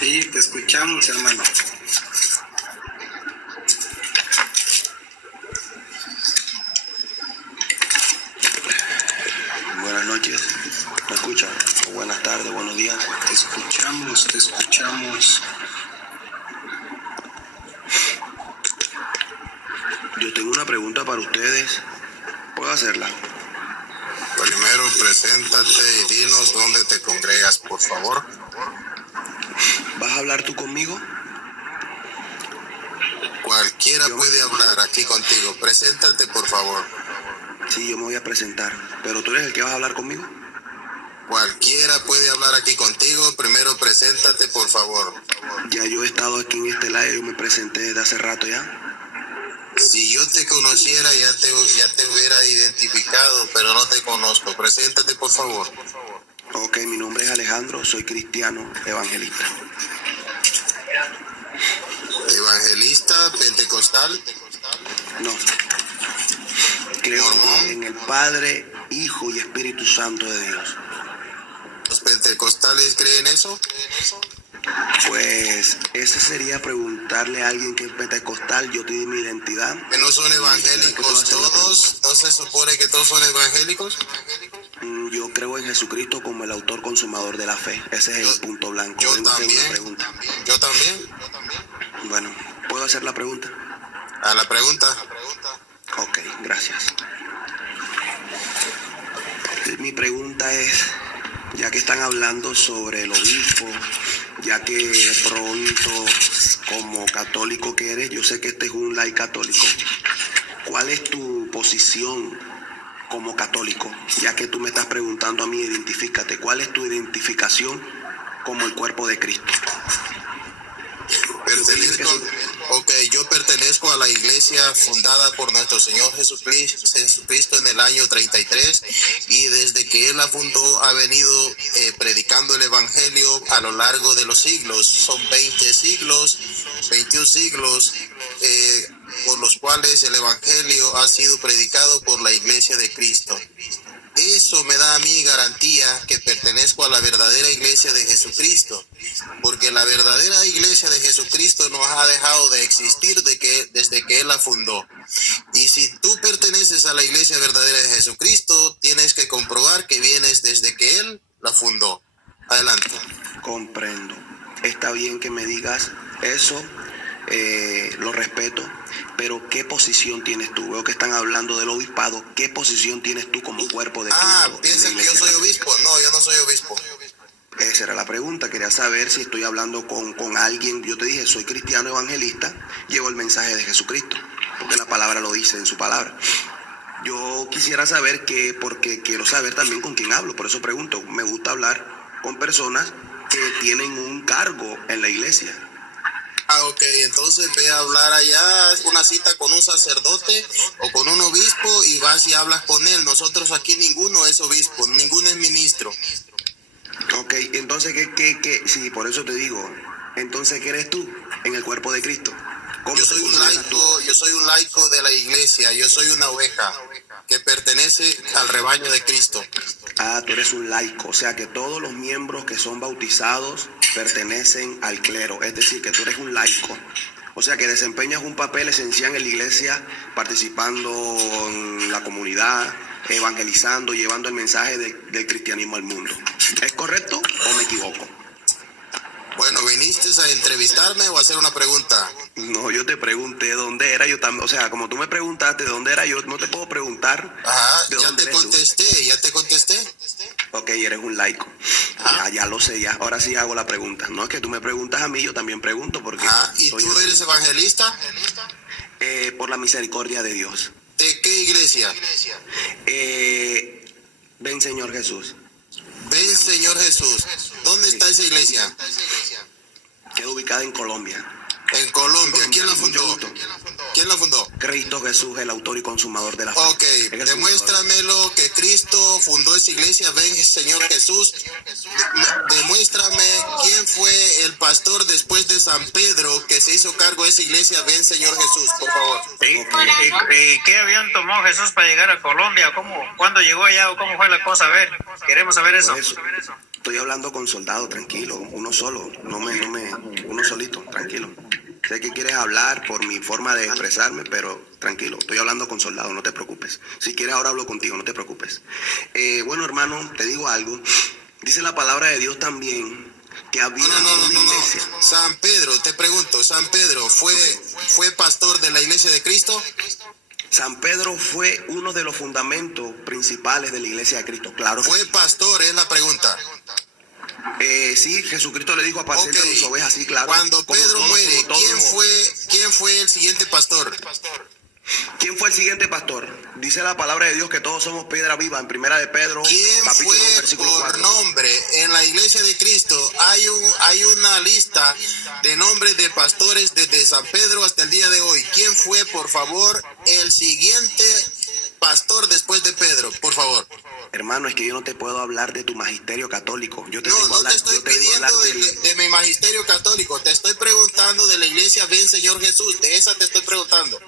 Sí, te escuchamos, hermano. Buenas noches, ¿me escuchan? Buenas tardes, buenos días. Te escuchamos, te escuchamos. Yo tengo una pregunta para ustedes. ¿Puedo hacerla? Primero, preséntate y dinos dónde te congregas, por favor. ¿Vas a hablar tú conmigo? Cualquiera puede hablar aquí contigo. Preséntate, por favor. Sí, yo me voy a presentar. ¿Pero tú eres el que vas a hablar conmigo? Cualquiera puede hablar aquí contigo. Primero, preséntate, por favor. Ya yo he estado aquí en este live, yo me presenté desde hace rato ya. Si yo te conociera, ya te hubiera identificado, pero no te conozco. Preséntate, por favor. Ok, mi nombre es Alejandro, soy cristiano evangelista. Evangelista, pentecostal. No. Creo Mormón. en el Padre, Hijo y Espíritu Santo de Dios. ¿Los pentecostales creen eso? Pues ese sería preguntarle a alguien que es pentecostal. Yo te di mi identidad. ¿Que no son evangélicos todos? ¿No se supone que todos son evangélicos? Yo creo en Jesucristo como el autor consumador de la fe. Ese es el punto blanco. Yo Vengo a hacer una también. pregunta. Yo también. Bueno, ¿puedo hacer la pregunta? A la pregunta. Ok, gracias. Mi pregunta es, ya que están hablando sobre el obispo, ya que de pronto, como católico que eres, yo sé que este es un live católico, ¿cuál es tu posición como católico? Ya que tú me estás preguntando a mí, identifícate, ¿cuál es tu identificación como el cuerpo de Cristo? Yo pertenezco a la iglesia fundada por nuestro Señor Jesucristo en el año 33, y desde que Él la fundó ha venido predicando el evangelio a lo largo de los siglos. Son 20 siglos, 21 siglos, por los cuales el evangelio ha sido predicado por la iglesia de Cristo. Eso me da a mí garantía que pertenezco a la verdadera iglesia de Jesucristo, porque la verdadera iglesia de Jesucristo no ha dejado de existir desde que Él la fundó. Y si tú perteneces a la iglesia verdadera de Jesucristo, tienes que comprobar que vienes desde que Él la fundó. Adelante. Comprendo. Está bien que me digas eso, lo respeto, pero ¿qué posición tienes tú? Veo que están hablando del obispado. ¿Qué posición tienes tú como cuerpo de Cristo? ¿Piensan que yo soy obispo? No, yo no soy obispo. Esa era la pregunta. Quería saber si estoy hablando con alguien. Yo te dije, soy cristiano evangelista, llevo el mensaje de Jesucristo, porque la palabra lo dice en su palabra. Yo quisiera saber porque quiero saber también con quién hablo, por eso pregunto. Me gusta hablar con personas que tienen un cargo en la iglesia. Ok, entonces ve a hablar allá, una cita con un sacerdote o con un obispo, y vas y hablas con él. Nosotros aquí ninguno es obispo, ninguno es ministro. Ok, entonces, sí, por eso te digo, entonces, ¿qué eres tú en el cuerpo de Cristo? Yo soy un laico de la iglesia, yo soy una oveja que pertenece al rebaño de Cristo. Ah, tú eres un laico, o sea que todos los miembros que son bautizados pertenecen al clero, es decir, que tú eres un laico. O sea que desempeñas un papel esencial en la iglesia, participando en la comunidad, evangelizando, llevando el mensaje del cristianismo al mundo. ¿Es correcto o me equivoco? Bueno, ¿viniste a entrevistarme o a hacer una pregunta? No, yo te pregunté dónde era yo también. O sea, como tú me preguntaste dónde era yo, no te puedo preguntar. Ajá, ya te contesté. Ok, eres un laico. Ya lo sé, ya. Ahora sí hago la pregunta. No es que tú me preguntas a mí, yo también pregunto porque... ¿Y tú eres evangelista? Por la misericordia de Dios. ¿De qué iglesia? Ven, Señor Jesús. Ven, Señor Jesús. ¿Dónde está esa iglesia? Queda ubicada en Colombia. En Colombia. ¿Quién la fundó? ¿Quién la fundó? Cristo Jesús, el autor y consumador de la fe. Ok, demuéstramelo que Cristo fundó esa iglesia. Ven, Señor Jesús. Demuéstrame quién fue el pastor después de San Pedro que se hizo cargo de esa iglesia? Ven, Señor Jesús, por favor. ¿Y qué avión tomó Jesús para llegar a Colombia? ¿Cuándo llegó allá o cómo fue la cosa? A ver, queremos saber eso. Por eso, estoy hablando con soldado, tranquilo, uno solo, uno solito, tranquilo. Sé que quieres hablar por mi forma de expresarme, pero tranquilo, estoy hablando con soldado, no te preocupes. Si quieres ahora hablo contigo, no te preocupes. Bueno, hermano, te digo algo. Dice la palabra de Dios también que había una iglesia. San Pedro, te pregunto, ¿San Pedro fue pastor de la iglesia de Cristo? San Pedro fue uno de los fundamentos principales de la iglesia de Cristo, claro. ¿Fue pastor? Es la pregunta. Sí, Jesucristo le dijo a paciente mis ovejas, sí, claro. Cuando Como Pedro todos, muere, como todos. ¿quién fue el siguiente pastor? ¿Quién fue el siguiente pastor? Dice la palabra de Dios que todos somos piedra viva en primera de Pedro, ¿Quién capítulo fue 2, versículo por 4. nombre? En la iglesia de Cristo hay una lista de nombres de pastores desde San Pedro hasta el día de hoy. ¿Quién fue, por favor, el siguiente pastor después de Pedro? Por favor. Hermano, es que yo no te puedo hablar de tu magisterio católico. Yo te No, tengo no hablar, te estoy yo te vengo a hablar pidiendo de mi magisterio católico. Te estoy preguntando de la iglesia Ven Señor Jesús. De esa te estoy preguntando.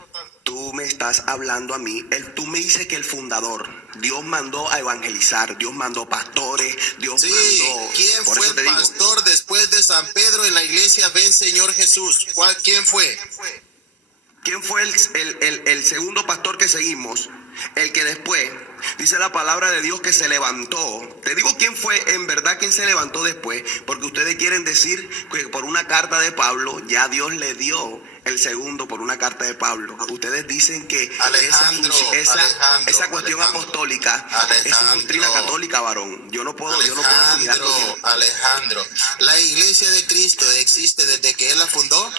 Tú me estás hablando a mí, tú me dices que el fundador, Dios mandó a evangelizar, Dios mandó pastores, Dios Sí, mandó... ¿quién por fue eso te el digo, pastor después de San Pedro en la iglesia Ven Señor Jesús? ¿Quién fue? ¿quién fue el segundo pastor que seguimos? El que después, dice la palabra de Dios que se levantó. Te digo quién fue en verdad quien se levantó después, porque ustedes quieren decir que por una carta de Pablo, ya Dios le dio el segundo por una carta de Pablo. Ustedes dicen que esa cuestión apostólica es una doctrina católica, varón. Yo no puedo asimilar contigo. Alejandro, ¿la iglesia de Cristo existe desde que Él la fundó?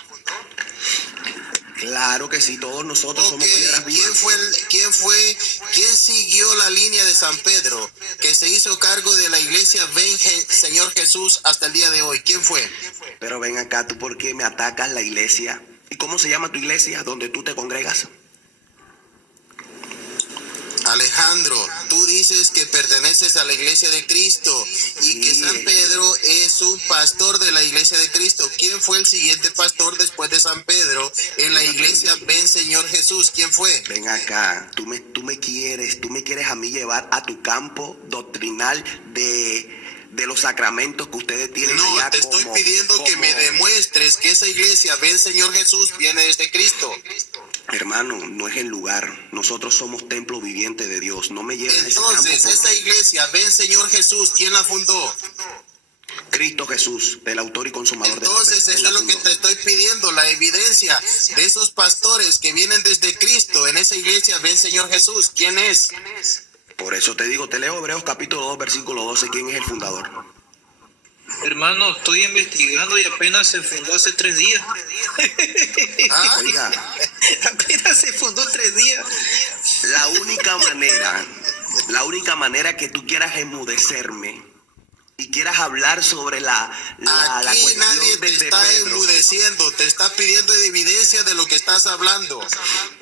Claro que sí, todos nosotros somos piedras vivas. ¿Quién siguió la línea de San Pedro que se hizo cargo de la iglesia Ven Señor Jesús hasta el día de hoy? ¿Quién fue? Pero ven acá, ¿tú por qué me atacas la iglesia? ¿Y cómo se llama tu iglesia donde tú te congregas? Alejandro, tú dices que perteneces a la iglesia de Cristo y que San Pedro es un pastor de la iglesia de Cristo. ¿Quién fue el siguiente pastor después de San Pedro en la iglesia Ven Señor Jesús? ¿Quién fue? Ven acá, tú me quieres a mí llevar a tu campo doctrinal de los sacramentos que ustedes tienen allá. No, te estoy pidiendo que me demuestres que esa iglesia Ven Señor Jesús viene desde Cristo. Hermano, no es el lugar. Nosotros somos templo viviente de Dios. No me lleves a ese campo. Entonces, esa iglesia Ven Señor Jesús, ¿quién la fundó? Cristo Jesús, el autor y consumador de la fe. Entonces, eso es lo que te estoy pidiendo, la evidencia de esos pastores que vienen desde Cristo en esa iglesia Ven Señor Jesús. ¿Quién es? Por eso te digo, te leo Hebreos capítulo 2, versículo 12, ¿quién es el fundador? Hermano, estoy investigando y apenas se fundó hace 3 días. ¿Ah? Oiga, Apenas se fundó 3 días. la única manera que tú quieras enmudecerme y quieras hablar sobre la Aquí cuestión nadie te de está Pedro. enmudeciendo, te está pidiendo evidencia de lo que estás hablando.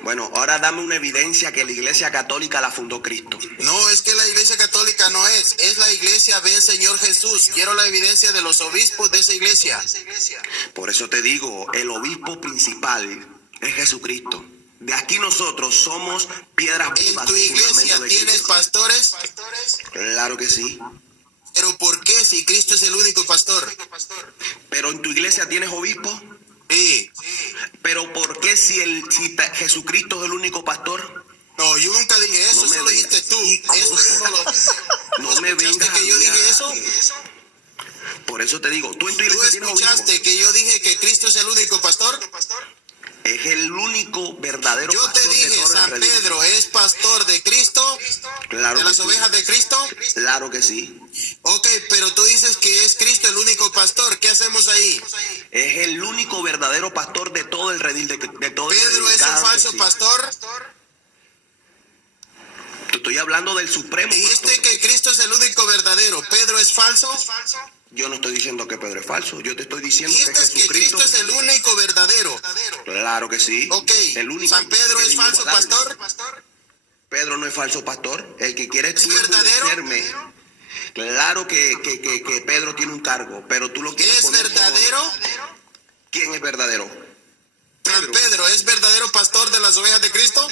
Bueno, ahora dame una evidencia que la iglesia católica la fundó Cristo. No, es que la iglesia católica no es la iglesia Ven Señor Jesús. Quiero la evidencia de los obispos de esa iglesia. Por eso te digo, el obispo principal es Jesucristo. De aquí nosotros somos piedras ¿En vivas. tu del iglesia fundamento de tienes Cristo. pastores? Claro que sí. ¿Pero por qué si Cristo es el único pastor? Pero en tu iglesia tienes obispo. Sí. Pero ¿por qué si Jesucristo es el único pastor? No, yo nunca dije eso, No me eso lo vengas. dijiste tú. Eso yo no lo... No me ¿Escuchaste vengas que yo a dije mirar. eso? Por eso te digo, tú en tu ¿Tú iglesia tienes obispo. escuchaste que yo dije que Cristo es el único pastor? Es el único verdadero Yo te pastor de dije, todo el San redil. Pedro es pastor de Cristo, Claro de que las sí. ovejas de Cristo. Claro que sí. Ok, pero tú dices que es Cristo el único pastor. ¿Qué hacemos ahí? Es el único verdadero pastor de todo el redil de todo el redil. ¿Pedro es Claro un que falso sí. pastor? Te estoy hablando del supremo ¿Dijiste pastor. que Cristo es el único verdadero? ¿Pedro es falso? Yo no estoy diciendo que Pedro es falso. Yo te estoy diciendo que Dijiste que Jesucristo... Cristo es el único verdadero. Claro que sí. Ok, El único. ¿San Pedro el es falso inigualable. pastor? Pedro no es falso pastor. El que quiere ¿Es tú verdadero? enmudecerme. Claro que Pedro tiene un cargo, pero tú lo quieres ¿Es poner verdadero? ¿quién es verdadero? San Pedro, ¿es verdadero pastor de las ovejas de Cristo?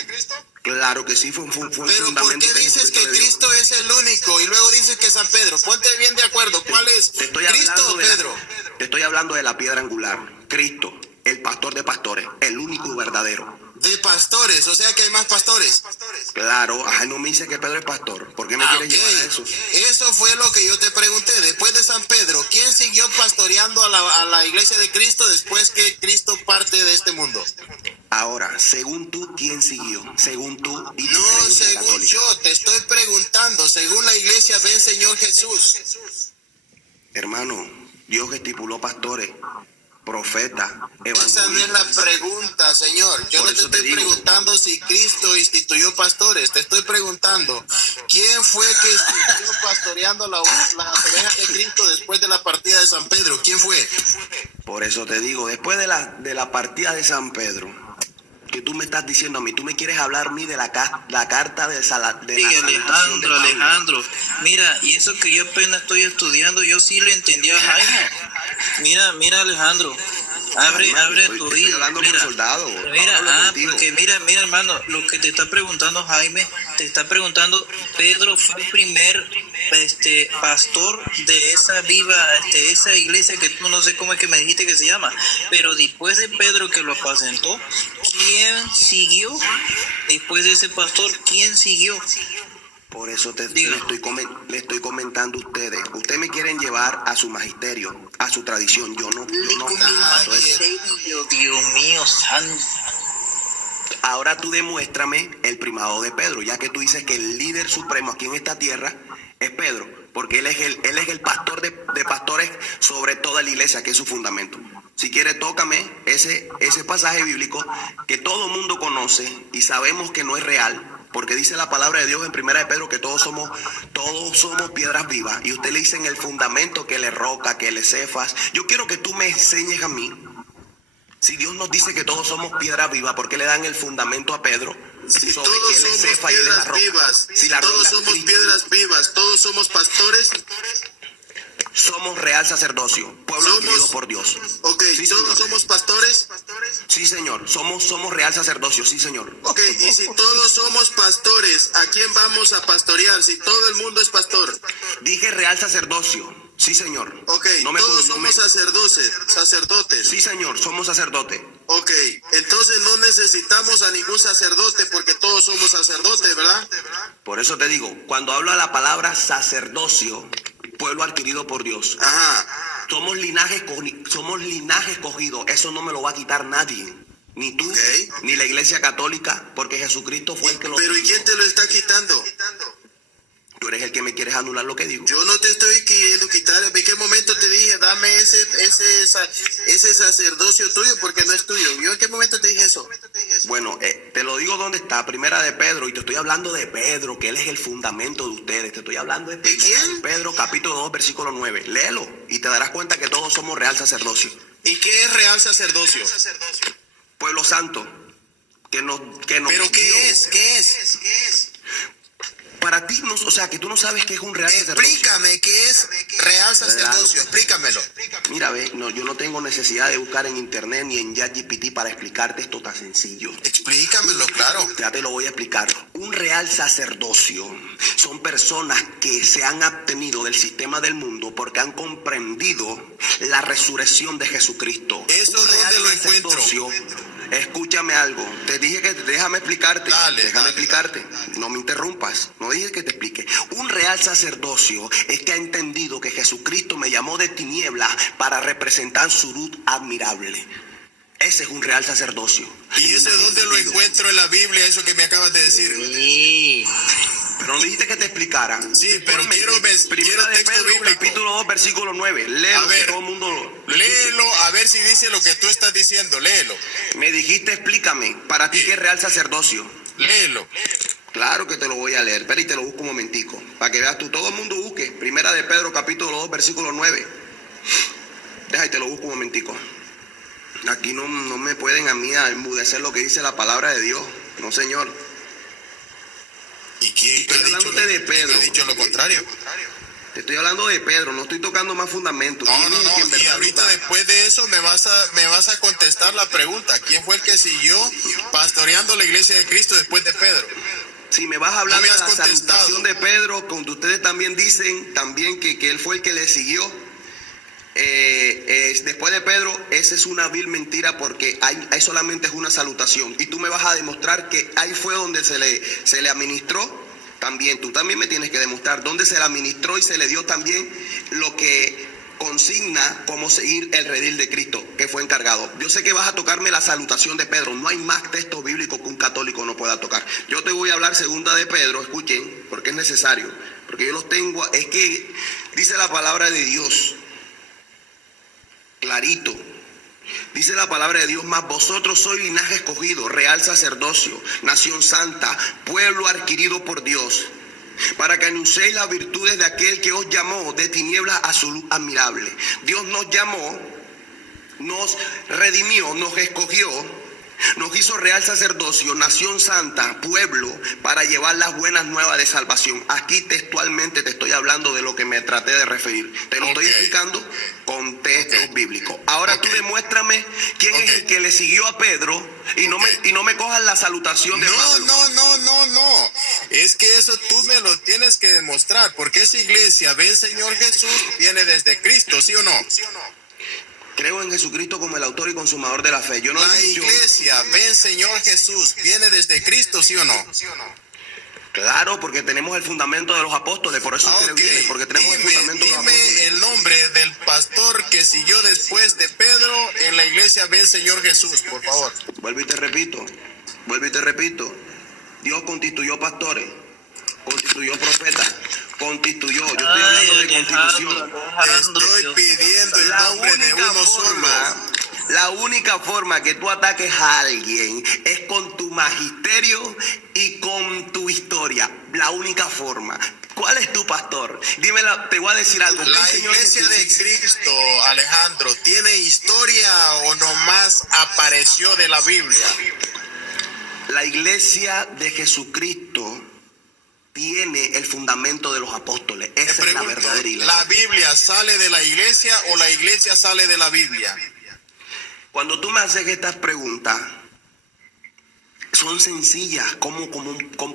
Claro que sí, fue un Pero ¿por fundamento qué que dices que Jesucristo le dio. Cristo es el único y luego dices que San Pedro? Ponte bien de acuerdo, ¿cuál es? Te estoy ¿Cristo hablando o de la- Pedro? te estoy hablando de la piedra angular, Cristo, el pastor de pastores, el único y verdadero. De pastores, o sea que hay más pastores. Claro, no me dice que Pedro es pastor. ¿Por qué me quieres Ok, llevar a eso? eso fue lo que yo te pregunté. Después de San Pedro, ¿quién siguió pastoreando a la iglesia de Cristo después que Cristo parte de este mundo? Ahora, según tú, ¿quién siguió? Según tú y tu No, creencia según católica. yo, te estoy preguntando, según la iglesia del Señor Jesús. Hermano, Dios estipuló pastores, profetas, Esa no es la evangelistas. pregunta, Señor. Yo Por no te eso te estoy digo. preguntando si Cristo instituyó pastores. Te estoy preguntando, ¿quién fue que siguió pastoreando las ovejas de Cristo después de la partida de San Pedro? ¿Quién fue? Por eso te digo, después de la partida de San Pedro, que tú me estás diciendo a mí, tú me quieres hablar a mí de la carta de, de Sí, la salutación de Pablo. Alejandro, mira, y eso que yo apenas estoy estudiando, yo sí le entendí a Jaime. Mira, Alejandro, abre tu Estoy oído. hablando con Mira, soldado. mira, Hablo contigo. porque mira, hermano, lo que te está preguntando Jaime, te está preguntando, Pedro fue el primer pastor de esa esa iglesia que tú no sé cómo es que me dijiste que se llama, pero después de Pedro que lo apacentó, ¿quién siguió? Después de ese pastor, ¿quién siguió? Por eso Diga. le estoy comentando a ustedes. Ustedes me quieren llevar a su magisterio, a su tradición. Yo no comparto eso. Dios mío, santo. Ahora tú demuéstrame el primado de Pedro, ya que tú dices que el líder supremo aquí en esta tierra es Pedro, porque él es el pastor de pastores sobre toda la iglesia, que es su fundamento. Si quieres, tócame ese pasaje bíblico que todo el mundo conoce y sabemos que no es real, porque dice la palabra de Dios en Primera de Pedro que todos somos piedras vivas, y usted le dice en el fundamento que él es roca, que él es Cefas. Yo quiero que tú me enseñes a mí. Si Dios nos dice que todos somos piedras vivas, ¿por qué le dan el fundamento a Pedro? Si Sobre todos que él es somos Cefa y él es la piedras roca. vivas, Si la todos roca es somos Cristo, piedras vivas, todos somos pastores. somos real sacerdocio, pueblo adquirido por Dios. Ok, Sí, todos señor. somos pastores. Sí, señor. Somos real sacerdocio, sí, señor. Ok, y si todos somos pastores, ¿a quién vamos a pastorear? Si todo el mundo es pastor. Dije real sacerdocio. Sí, señor. Ok, No me- todos no me- somos sacerdotes. Sí, señor. Somos sacerdotes. Ok, entonces no necesitamos a ningún sacerdote porque todos somos sacerdotes, ¿verdad? Por eso te digo, cuando hablo de la palabra sacerdocio, pueblo adquirido por Dios, Ajá. somos linaje escogido. Eso no me lo va a quitar nadie. Ni tú, Ok. ni la iglesia católica, porque Jesucristo fue el que lo Pero ¿y hizo. quién te lo está quitando? Tú eres el que me quieres anular lo que digo. Yo no te estoy queriendo quitar. ¿En qué momento te dije, dame ese sacerdocio tuyo porque no es tuyo? ¿Yo en qué momento te dije eso? Bueno, te lo digo donde está, Primera de Pedro, y te estoy hablando de Pedro, que él es el fundamento de ustedes. Te estoy hablando de ¿De quién? Pedro, capítulo 2, versículo 9. Léelo y te darás cuenta que todos somos real sacerdocio. ¿Y qué es real sacerdocio? Pueblo santo, que nos ¿Pero dio. qué es? ¿Qué es? Para ti, o sea, que tú no sabes qué es un real sacerdocio. Explícame qué es real sacerdocio. Explícamelo. Mira, ve, yo no tengo necesidad de buscar en internet ni en ChatGPT para explicarte esto tan sencillo. Explícamelo, claro. Ya te lo voy a explicar. Un real sacerdocio son personas que se han abstenido del sistema del mundo porque han comprendido la resurrección de Jesucristo. ¿Eso Un dónde real lo encuentro? sacerdocio, escúchame algo. Te dije que déjame explicarte. Dale, explicarte. No me interrumpas. No dije que te explique. Un real sacerdocio es que ha entendido que Jesucristo me llamó de tiniebla para representar su luz admirable. Ese es un real sacerdocio. ¿Y ese dónde lo encuentro en la Biblia, eso que me acabas de decir? Pero no dijiste que te explicara. Sí, pero quiero Primera de texto Pedro, bíblico. capítulo 2, versículo 9. Léelo, A ver, que todo el mundo lo escuche. Léelo, a ver si dice lo que tú estás diciendo. Léelo. Me dijiste, explícame, para ti qué es real sacerdocio. Léelo. Claro que te lo voy a leer, pero y te lo busco un momentico, para que veas tú, todo el mundo busque. Primera de Pedro, capítulo 2, versículo 9. Deja y te lo busco un momentico. Aquí no me pueden a mí enmudecer lo que dice la palabra de Dios. No, señor. ¿Y quién te Estoy ha dicho hablándote de Pedro. quién te ha dicho lo contrario? Te estoy hablando de Pedro, no estoy tocando más fundamentos. No, ¿Quién no, es el que en no. Y verdad ahorita lo da? después de eso me vas a contestar la pregunta. ¿Quién fue el que siguió pastoreando la iglesia de Cristo después de Pedro? Si me vas a hablar No me de has la contestado. salutación de Pedro, cuando ustedes también dicen también que él fue el que le siguió, después de Pedro, esa es una vil mentira porque ahí solamente es una salutación. Y tú me vas a demostrar que ahí fue donde se le administró. También, tú también me tienes que demostrar dónde se le administró y se le dio también lo que consigna cómo seguir el redil de Cristo, que fue encargado. Yo sé que vas a tocarme la salutación de Pedro, no hay más texto bíblico que un católico no pueda tocar. Yo te voy a hablar segunda de Pedro, escuchen, porque es necesario, porque yo los tengo, es que dice la palabra de Dios, clarito. Dice la palabra de Dios, más vosotros sois linaje escogido, real sacerdocio, nación santa, pueblo adquirido por Dios, para que anunciéis las virtudes de aquel que os llamó de tinieblas a su luz admirable. Dios nos llamó, nos redimió, nos escogió, nos hizo real sacerdocio, nación santa, pueblo, para llevar las buenas nuevas de salvación. Aquí textualmente te estoy hablando de lo que me traté de referir. Te lo estoy explicando con textos bíblicos. Ahora tú demuéstrame quién es el que le siguió a Pedro y no me cojas la salutación de Pablo. No. Es que eso tú me lo tienes que demostrar, porque esa iglesia, ven Señor Jesús, viene desde Cristo, ¿sí o no? Creo en Jesucristo como el autor y consumador de la fe. Yo no La he dicho- iglesia, ven Señor Jesús, viene desde Cristo, ¿sí o no? Claro, porque tenemos el fundamento de los apóstoles, por eso es que le viene, porque tenemos el fundamento de los Dime apóstoles. el nombre del pastor que siguió después de Pedro en la iglesia, ven Señor Jesús, por favor. Vuelvo y te repito. Dios constituyó pastores, constituyó profetas, constituyó. Yo estoy hablando de constitución. Te estoy pidiendo el nombre de uno solo. La única forma que tú ataques a alguien es con tu magisterio y con tu historia. La única forma. ¿Cuál es tu pastor? Dímela, te voy a decir algo. La Señor iglesia de Jesús. Cristo, Alejandro, ¿tiene historia o nomás apareció de la Biblia? La iglesia de Jesucristo tiene el fundamento de los apóstoles. Te Esa es la pregunto, verdadera iglesia. ¿la Biblia sale de la iglesia o la iglesia sale de la Biblia? Cuando tú me haces estas preguntas, son sencillas, como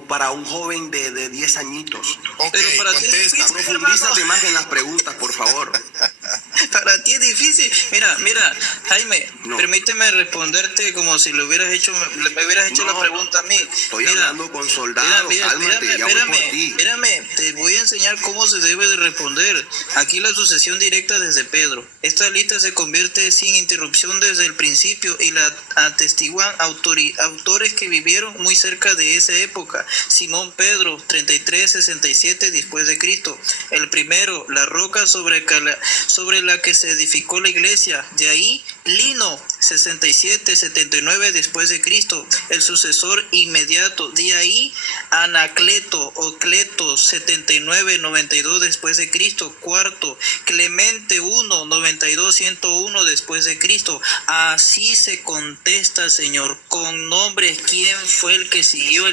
para un joven de 10 añitos. Ok, Pero para ti es contéstame. difícil. Profundízate más en las preguntas, por favor. Para ti es difícil. Mira, Jaime, No. permíteme responderte como si me hubieras hecho No, la pregunta a mí. Estoy hablando con soldados, cálmate, ya voy por ti. Espérame, te voy a enseñar cómo se debe de responder. Aquí la sucesión directa desde Pedro. Esta lista se convierte sin interrupción desde el principio y la atestiguan autores que vivieron muy cerca de esa época. Simón Pedro, 33-67 después de Cristo. El primero, la roca sobre la que se edificó la iglesia. De ahí, Lino, 67-79 después de Cristo. El sucesor inmediato. De ahí, Anacleto o Cleto, 79-92 después de Cristo. Cuarto, Clemente I, 92-101 después de Cristo. Así se contesta, Señor, con nombres. ¿Quién fue el que siguió?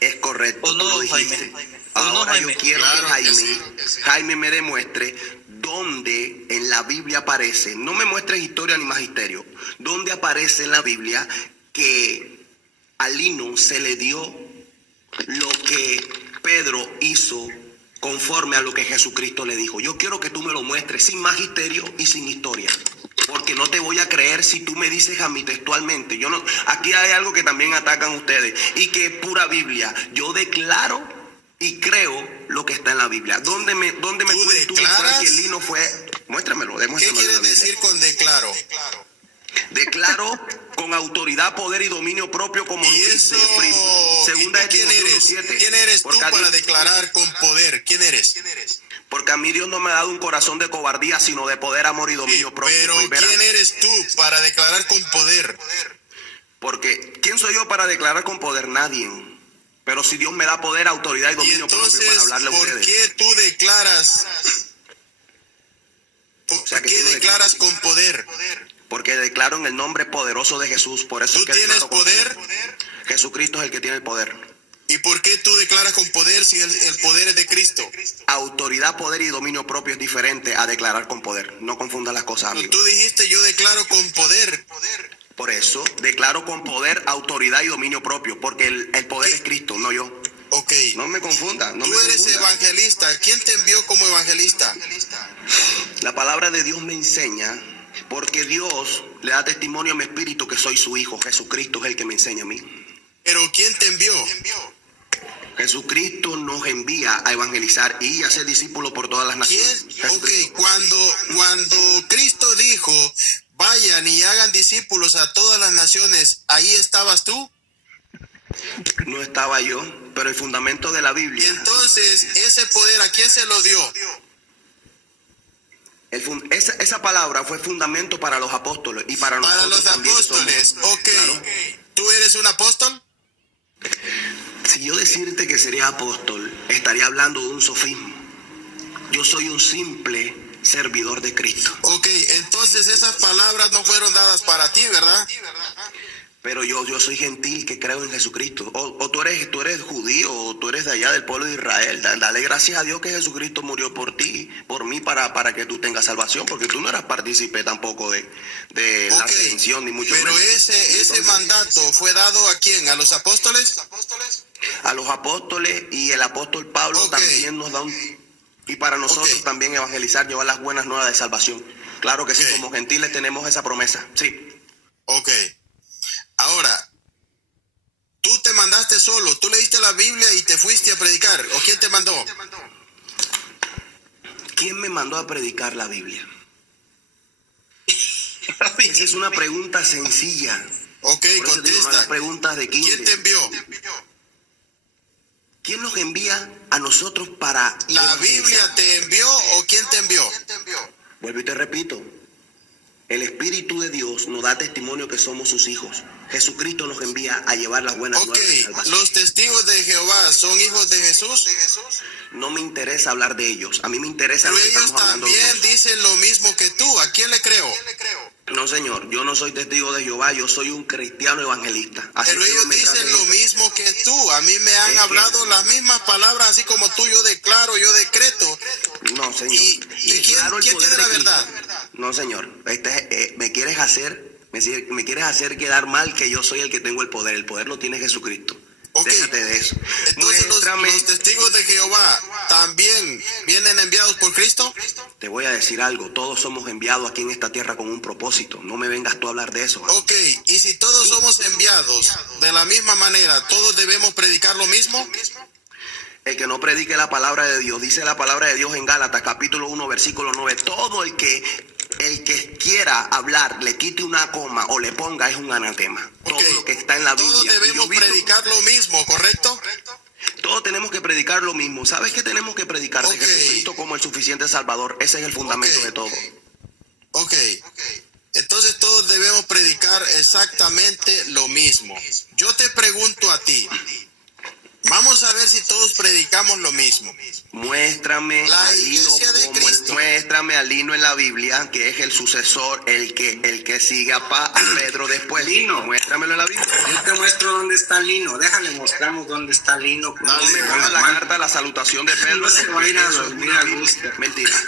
Es correcto, ¿O no, tú lo dijiste. Jaime? ¿O no, Ahora Jaime? yo quiero Claro que que sí. Jaime me demuestre dónde en la Biblia aparece, no me muestres historia ni magisterio, dónde aparece en la Biblia que a Lino se le dio lo que Pedro hizo conforme a lo que Jesucristo le dijo. Yo quiero que tú me lo muestres sin magisterio y sin historia. Porque no te voy a creer si tú me dices a mí textualmente. Yo no, aquí hay algo que también atacan ustedes y que es pura Biblia. Yo declaro y creo lo que está en la Biblia. ¿Dónde me puedes tú mostrar que Lino fue? Muéstramelo, ¿Qué demuéstramelo. en quieres la Biblia. decir con declaro? Declaro con autoridad, poder y dominio propio, como Y dice eso, segunda de ¿y tú quién Timoteo eres? 1:7. ¿Quién eres tú Porque a para mí- declarar con poder? ¿Quién eres? Porque a mí Dios no me ha dado un corazón de cobardía, sino de poder, amor y Sí, dominio propio. pero Primera- ¿quién eres tú para declarar con poder? Porque ¿quién soy yo para declarar con poder? Nadie. Pero si Dios me da poder, autoridad y Y dominio propio para entonces, hablarle a ¿por ustedes. qué tú declaras? ¿Por sea, que qué tú declaras con poder? Porque declaro en el nombre poderoso de Jesús. Por eso ¿Tú es que tienes declaro con poder? Jesucristo es el que tiene el poder. ¿Y ¿Y por qué tú declaras con poder si el poder es de Cristo? Autoridad, poder y dominio propio es diferente a declarar con poder. No confundas las cosas, No, amigo. tú dijiste yo declaro con poder. Por eso, declaro con poder, autoridad y dominio propio, porque el poder es Cristo, no yo. Ok. No me confunda, no Tú me eres confunda. evangelista. ¿Quién te envió como evangelista? La palabra de Dios me enseña, porque Dios le da testimonio a mi espíritu que soy su hijo. Jesucristo es el que me enseña a mí. Pero ¿quién te envió? Jesucristo nos envía a evangelizar y a ser discípulos por todas las naciones. ¿Quién? Ok, cuando Cristo dijo, vayan y hagan discípulos a todas las naciones, ¿ahí estabas tú? No estaba yo, pero el fundamento de la Y Biblia, entonces, ese poder, ¿a quién se lo dio? esa palabra fue fundamento para los apóstoles y para Para nosotros los también que somos. apóstoles. Ok. Claro. ¿Tú eres un apóstol? Si yo decirte que sería apóstol, estaría hablando de un sofismo. Yo soy un simple servidor de Cristo. Ok, entonces esas palabras no fueron dadas para ti, ¿verdad? Pero yo soy gentil que creo en Jesucristo. O tú eres judío, o tú eres de allá del pueblo de Israel. Dale gracias a Dios que Jesucristo murió por ti, por mí, para que tú tengas salvación, porque tú no eras partícipe tampoco de la Ok, redención, ni mucho pero menos. ese Entonces, mandato fue dado ¿a quién? ¿A los apóstoles? a los apóstoles, y el apóstol Pablo Ok. también nos da y para nosotros Ok. también evangelizar, llevar las buenas nuevas de salvación. Claro que sí, Ok. como gentiles tenemos esa promesa, sí. Ok. Ahora, tú te mandaste solo, tú leíste la Biblia y te fuiste a predicar, ¿o quién te mandó? ¿Quién me mandó a predicar la Biblia? Esa es una pregunta sencilla. Ok, Por eso digo, no contesta. las preguntas de ¿Quién te kinder. envió? ¿Quién nos envía a nosotros para ¿La evangelizar? Biblia te envió o quién te envió? Vuelvo y te repito. El Espíritu de Dios nos da testimonio que somos sus hijos. Jesucristo nos envía a llevar las buenas Ok, nuevas de salvación. ¿los testigos de Jehová son hijos de Jesús? No me interesa hablar de ellos. A mí me interesa Pero lo que ellos estamos hablando los también dos. dicen lo mismo que tú, ¿a quién le creo? No, señor. Yo no soy testigo de Jehová. Yo soy un cristiano evangelista. Así Pero que no ellos me dicen traten- lo mismo que tú, a mí me han Es que- hablado las mismas palabras, así como tú, yo declaro, yo decreto. No, señor. ¿Y Declaro el quién poder tiene la de Cristo. verdad? No, señor. Me quieres hacer quedar mal que yo soy el que tengo el poder. El poder lo tiene Jesucristo. Ok. Déjate de eso. Entonces Muéstrame. los testigos de Jehová también vienen enviados por Cristo. Te voy a decir algo. Todos somos enviados aquí en esta tierra con un propósito. No me vengas tú a hablar de eso. Ok, y si todos somos enviados de la misma manera, ¿todos debemos predicar lo mismo? El que no predique la palabra de Dios, dice la palabra de Dios en Gálatas capítulo 1 versículo 9, todo el que quiera hablar, le quite una coma o le ponga es un anatema. Ok, Todo lo que está en la Biblia. todos Y yo debemos he visto- predicar lo mismo, ¿correcto? Todos tenemos que predicar lo mismo. ¿Sabes qué tenemos que predicar? Ok. De Jesucristo como el suficiente Salvador. Ese es el fundamento Ok. de todo. Ok, entonces todos debemos predicar exactamente lo mismo. Yo te pregunto a ti, vamos a ver si todos predicamos lo mismo. Muéstrame La al Lino iglesia de como Cristo. muéstrame al Lino en la Biblia, que es el sucesor, el que sigue a Pedro después. Lino. Muéstramelo en la Biblia. Yo te muestro dónde está Lino. Déjale, mostramos dónde está Lino. No me pongas la carta, la salutación de Pedro. No se va a ir a Eso es dormir una a Biblia. gusto. Mentira.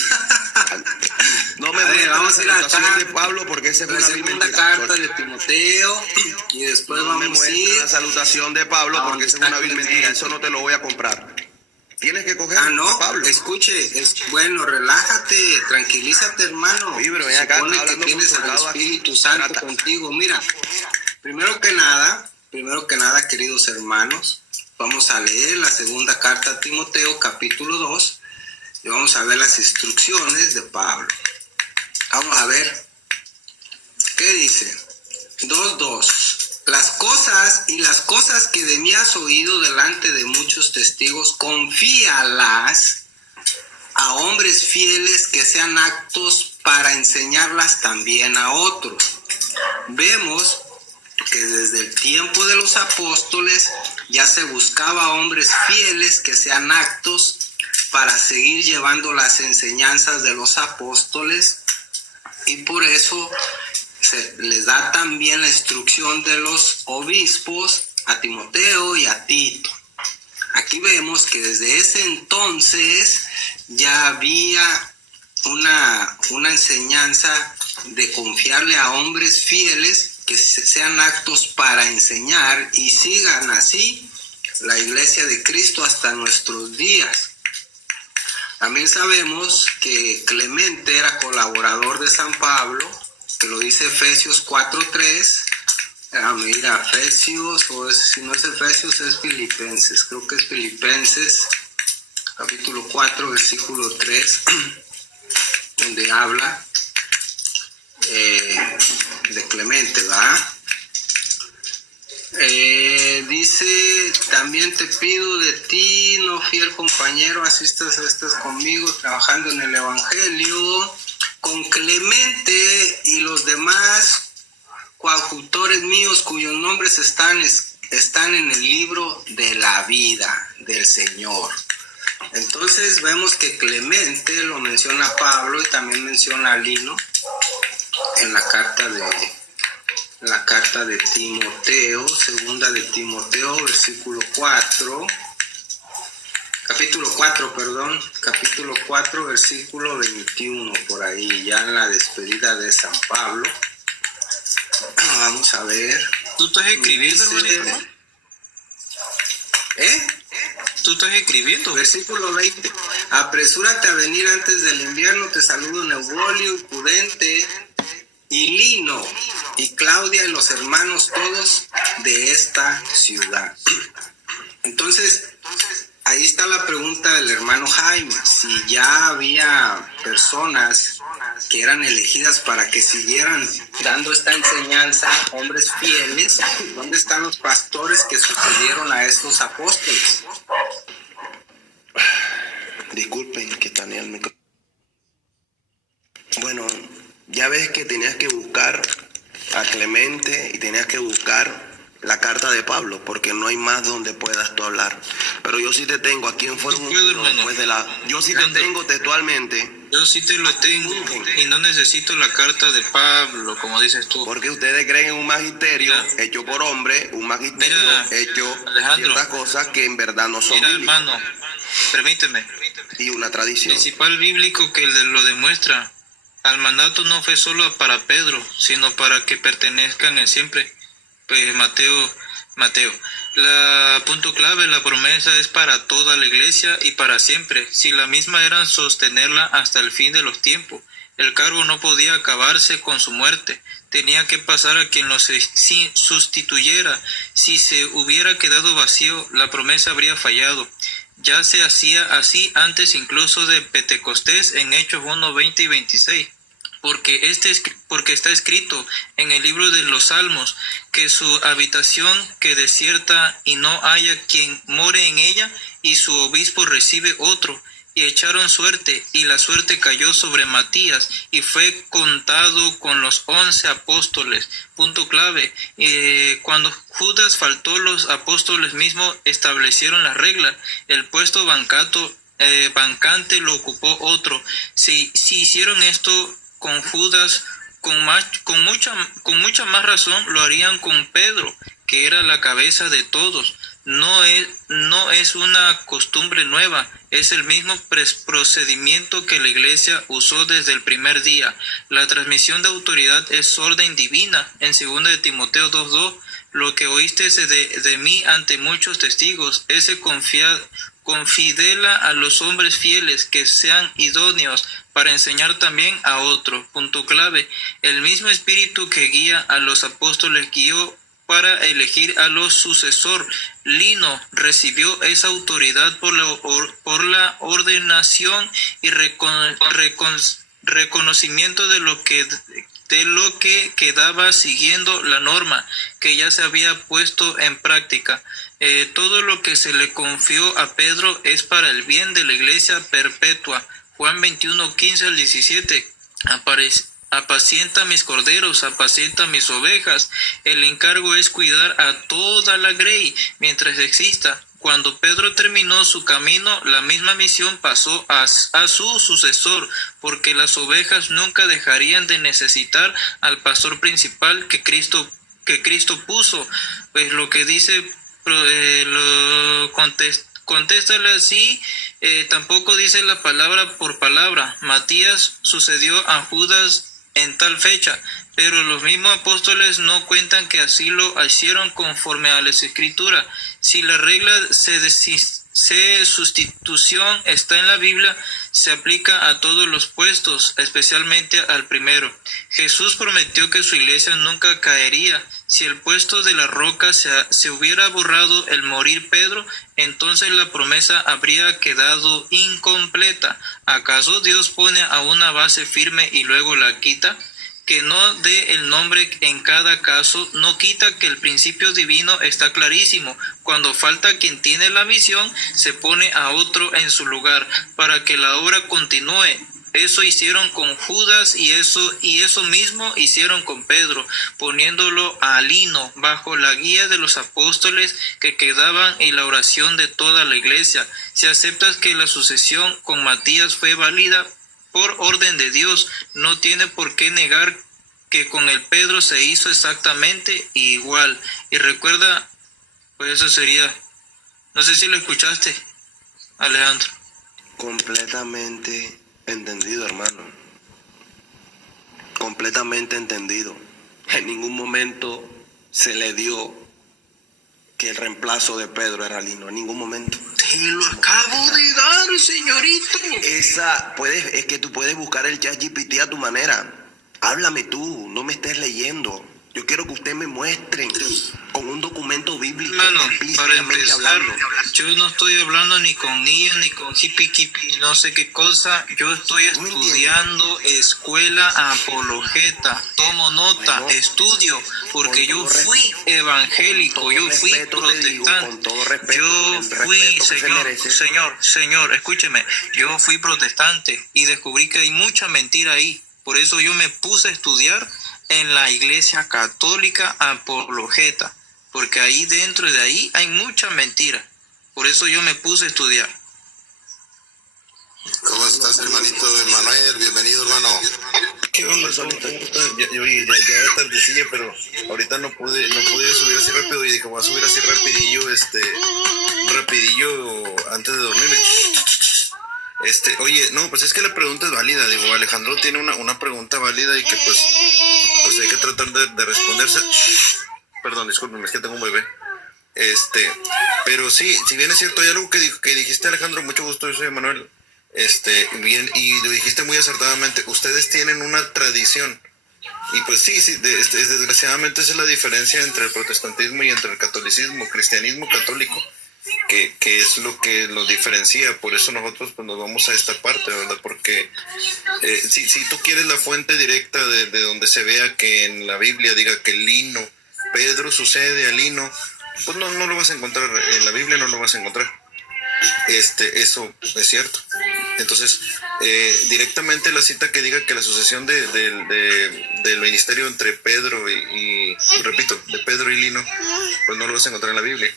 No me A ver, muestres la vamos a ir acá. salutación de Pablo porque esa es La una Biblia segunda mentira. carta de Timoteo. Y después No me vamos a muestres ir. la salutación de Pablo a porque donde esa es una está Biblia Clemente. mentira. Eso no te lo voy a comprar. Tienes que coger Ah, no, a Pablo. escuche, bueno, relájate, tranquilízate, hermano. Sí, pero ven acá, Supone está hablando que tienes con al soldado aquí. Espíritu Santo Trata. contigo. Mira, primero que nada, queridos hermanos, vamos a leer la segunda carta a Timoteo, capítulo 2, y vamos a ver las instrucciones de Pablo. Vamos a ver, ¿qué dice? 2:2. Las cosas que de mí has oído delante de muchos testigos, confíalas a hombres fieles que sean aptos para enseñarlas también a otros. Vemos que desde el tiempo de los apóstoles ya se buscaba hombres fieles que sean aptos para seguir llevando las enseñanzas de los apóstoles, y por eso se les da también la instrucción de los obispos a Timoteo y a Tito. aquí vemos que desde ese entonces ya había una enseñanza de confiarle a hombres fieles que sean aptos para enseñar y sigan así la iglesia de Cristo hasta nuestros días. También sabemos que Clemente era colaborador de San Pablo, que lo dice Efesios 4:3. Mira, Efesios, si no es Efesios, es Filipenses. Creo que es Filipenses, capítulo 4, versículo 3, donde habla de Clemente, ¿verdad? Dice, también te pido de ti, no fiel compañero, estés conmigo trabajando en el Evangelio, con Clemente y los demás coautores míos cuyos nombres están en el libro de la vida del Señor. Entonces vemos que Clemente lo menciona Pablo y también menciona a Lino en la carta de Timoteo, segunda de Timoteo, capítulo 4, versículo 21, por ahí, ya en la despedida de San Pablo. Vamos a ver. ¿Tú estás escribiendo, hermanito? ¿Tú estás escribiendo? Versículo 20. Apresúrate a venir antes del invierno, te saludo Neubulio y Pudente y Lino y Claudia y los hermanos todos de esta ciudad. Entonces, ahí está la pregunta del hermano Jaime, si ya había personas que eran elegidas para que siguieran dando esta enseñanza, hombres fieles. ¿Dónde están los pastores que sucedieron a estos apóstoles? Disculpen que está en el micrófono. Bueno, ya ves que tenías que buscar a Clemente y tenías que buscar la carta de Pablo, porque no hay más donde puedas tú hablar. Pero yo sí te tengo aquí en Foro 1, después de yo sí te tengo textualmente. Yo sí te lo tengo y no necesito la carta de Pablo, como dices tú. Porque ustedes creen en un magisterio hecho por hombre, un magisterio hecho ciertas cosas que en verdad no son bíblicas. Hermano, permíteme. Y una tradición. El principal bíblico que lo demuestra. Al mandato no fue solo para Pedro, sino para que pertenezcan en siempre. Pues Mateo, la punto clave, la promesa es para toda la iglesia y para siempre. Si la misma era sostenerla hasta el fin de los tiempos, el cargo no podía acabarse con su muerte. Tenía que pasar a quien lo sustituyera. Si se hubiera quedado vacío, la promesa habría fallado. Ya se hacía así antes incluso de Pentecostés en Hechos 1, 20 y 26. Porque está escrito en el libro de los Salmos que su habitación que desierta y no haya quien more en ella, y su obispo recibe otro. Y echaron suerte, y la suerte cayó sobre Matías, y fue contado con los 11 apóstoles. Punto clave. Cuando Judas faltó, los apóstoles mismos establecieron la regla. El puesto vacante lo ocupó otro. Si hicieron esto con Judas, con mucha más razón lo harían con Pedro, que era la cabeza de todos. No es una costumbre nueva, es el mismo procedimiento que la iglesia usó desde el primer día. La transmisión de autoridad es orden divina. En 2 de Timoteo 2:2, lo que oíste de mí ante muchos testigos, ese confidela a los hombres fieles que sean idóneos para enseñar también a otros. Punto clave. El mismo espíritu que guía a los apóstoles guió para elegir a los sucesores. Lino recibió esa autoridad por la ordenación y reconocimiento de lo que quedaba siguiendo la norma que ya se había puesto en práctica. Todo lo que se le confió a Pedro es para el bien de la iglesia perpetua. Juan 21, 15 al 17. Apacienta mis corderos, apacienta mis ovejas. El encargo es cuidar a toda la grey mientras exista. Cuando Pedro terminó su camino, la misma misión pasó a su sucesor, porque las ovejas nunca dejarían de necesitar al pastor principal que Cristo puso. Pues lo que dice Contéstale así, tampoco dice la palabra por palabra. Matías sucedió a Judas en tal fecha, pero los mismos apóstoles no cuentan que así lo hicieron conforme a las escrituras. Si la regla se sustitución está en la Biblia, se aplica a todos los puestos, especialmente al primero. Jesús prometió que su iglesia nunca caería. Si el puesto de la roca se hubiera borrado el morir Pedro, entonces la promesa habría quedado incompleta. ¿Acaso Dios pone a una base firme y luego la quita? Que no dé el nombre en cada caso no quita que el principio divino está clarísimo. Cuando falta quien tiene la visión, se pone a otro en su lugar para que la obra continúe. Eso hicieron con Judas y eso mismo hicieron con Pedro, poniéndolo a Lino bajo la guía de los apóstoles que quedaban en la oración de toda la iglesia. Si aceptas que la sucesión con Matías fue válida por orden de Dios, no tiene por qué negar que con el Pedro se hizo exactamente igual. Y recuerda, pues eso sería, no sé si lo escuchaste, Alejandro. Completamente entendido, hermano. Completamente entendido. En ningún momento se le dio que el reemplazo de Pedro era Lino, en ningún momento. Te lo acabo de dar, señorito. Es que tú puedes buscar el ChatGPT a tu manera. Háblame tú, no me estés leyendo. Yo quiero que usted me muestre con un documento bíblico, Hermano, para explícitamente empezar, hablando. yo no estoy hablando ni con niños, ni con hippie, no sé qué cosa. Yo estoy estudiando escuela apologeta. Tomo nota, Bueno, estudio, porque yo con todo fui evangélico, yo fui protestante. Con todo respeto, Yo con el fui, respeto que se merece. señor, escúcheme, yo fui protestante y descubrí que hay mucha mentira ahí. Por eso yo me puse a estudiar en la iglesia católica apologeta, porque ahí dentro de ahí hay mucha mentira. Por eso yo me puse a estudiar. ¿Cómo estás, hermanito Emanuel? Bienvenido, hermano. ¿Qué onda? ¿Cómo estás? Ya es tardecilla, pero ahorita no pude subir así rápido y dije, voy a subir así rapidillo antes de dormirme. Oye, no, pues es que la pregunta es válida, digo, Alejandro tiene una pregunta válida y que pues hay que tratar de responderse. Perdón, discúlpeme, es que tengo un bebé. Pero sí, si bien es cierto, hay algo que dijiste, Alejandro, mucho gusto, yo soy Manuel. Bien, y lo dijiste muy acertadamente, ustedes tienen una tradición. Y pues sí, desgraciadamente esa es la diferencia entre el protestantismo y entre el catolicismo, cristianismo católico, que es lo que los diferencia. Por eso nosotros pues nos vamos a esta parte, ¿verdad? Porque si tú quieres la fuente directa de donde se vea que en la Biblia diga que Lino, Pedro sucede a Lino, pues no lo vas a encontrar, en la Biblia no lo vas a encontrar. Eso es cierto. Entonces, directamente la cita que diga que la sucesión del ministerio entre Pedro y repito, de Pedro y Lino, pues no lo vas a encontrar en la Biblia.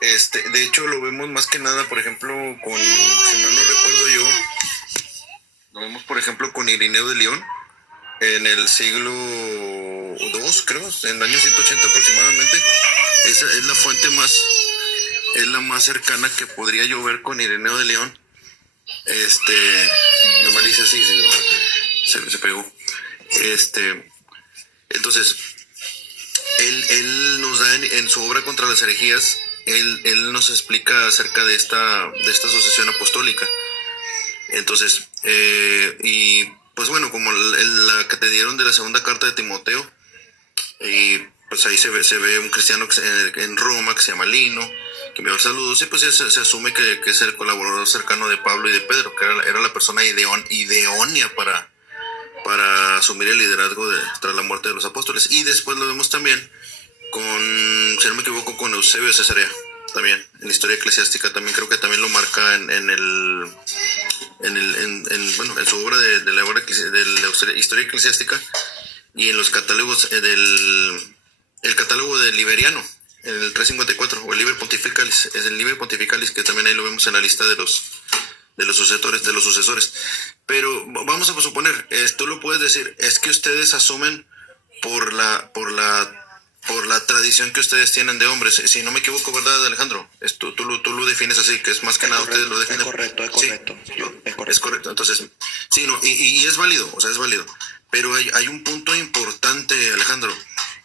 De hecho, lo vemos más que nada, por ejemplo, si mal no recuerdo yo, lo vemos, por ejemplo, con Irineo de León, en el siglo II, creo, en el año 180 aproximadamente. Esa es la fuente es la más cercana que podría yo ver con Ireneo de León. Nomás dice así, se pegó. Entonces, él nos da en su obra Contra las herejías, él nos explica acerca de esta sucesión apostólica. Entonces, y pues bueno, como la que te dieron de la segunda carta de Timoteo, y pues ahí se ve un cristiano en Roma que se llama Lino, que envió saludos, y pues se asume que es el colaborador cercano de Pablo y de Pedro, que era la persona idónea para asumir el liderazgo tras la muerte de los apóstoles. Y después lo vemos también si no me equivoco, con Eusebio de Cesarea, también, en la historia eclesiástica, también creo que también lo marca en su obra de la historia eclesiástica, y en los catálogos el catálogo de Liberiano, el 354, o el Liber Pontificalis, es el Liber Pontificalis, que también ahí lo vemos en la lista de los sucesores. Pero vamos a suponer, tú lo puedes decir, es que ustedes asumen por la por la tradición que ustedes tienen de hombres. Si no me equivoco, ¿verdad, Alejandro? Tú lo defines así, que es más que nada ustedes lo definen. Es correcto, es correcto. Sí, Es correcto. es correcto. Entonces, sí, no, y es válido, o sea, es válido. Pero hay un punto importante, Alejandro,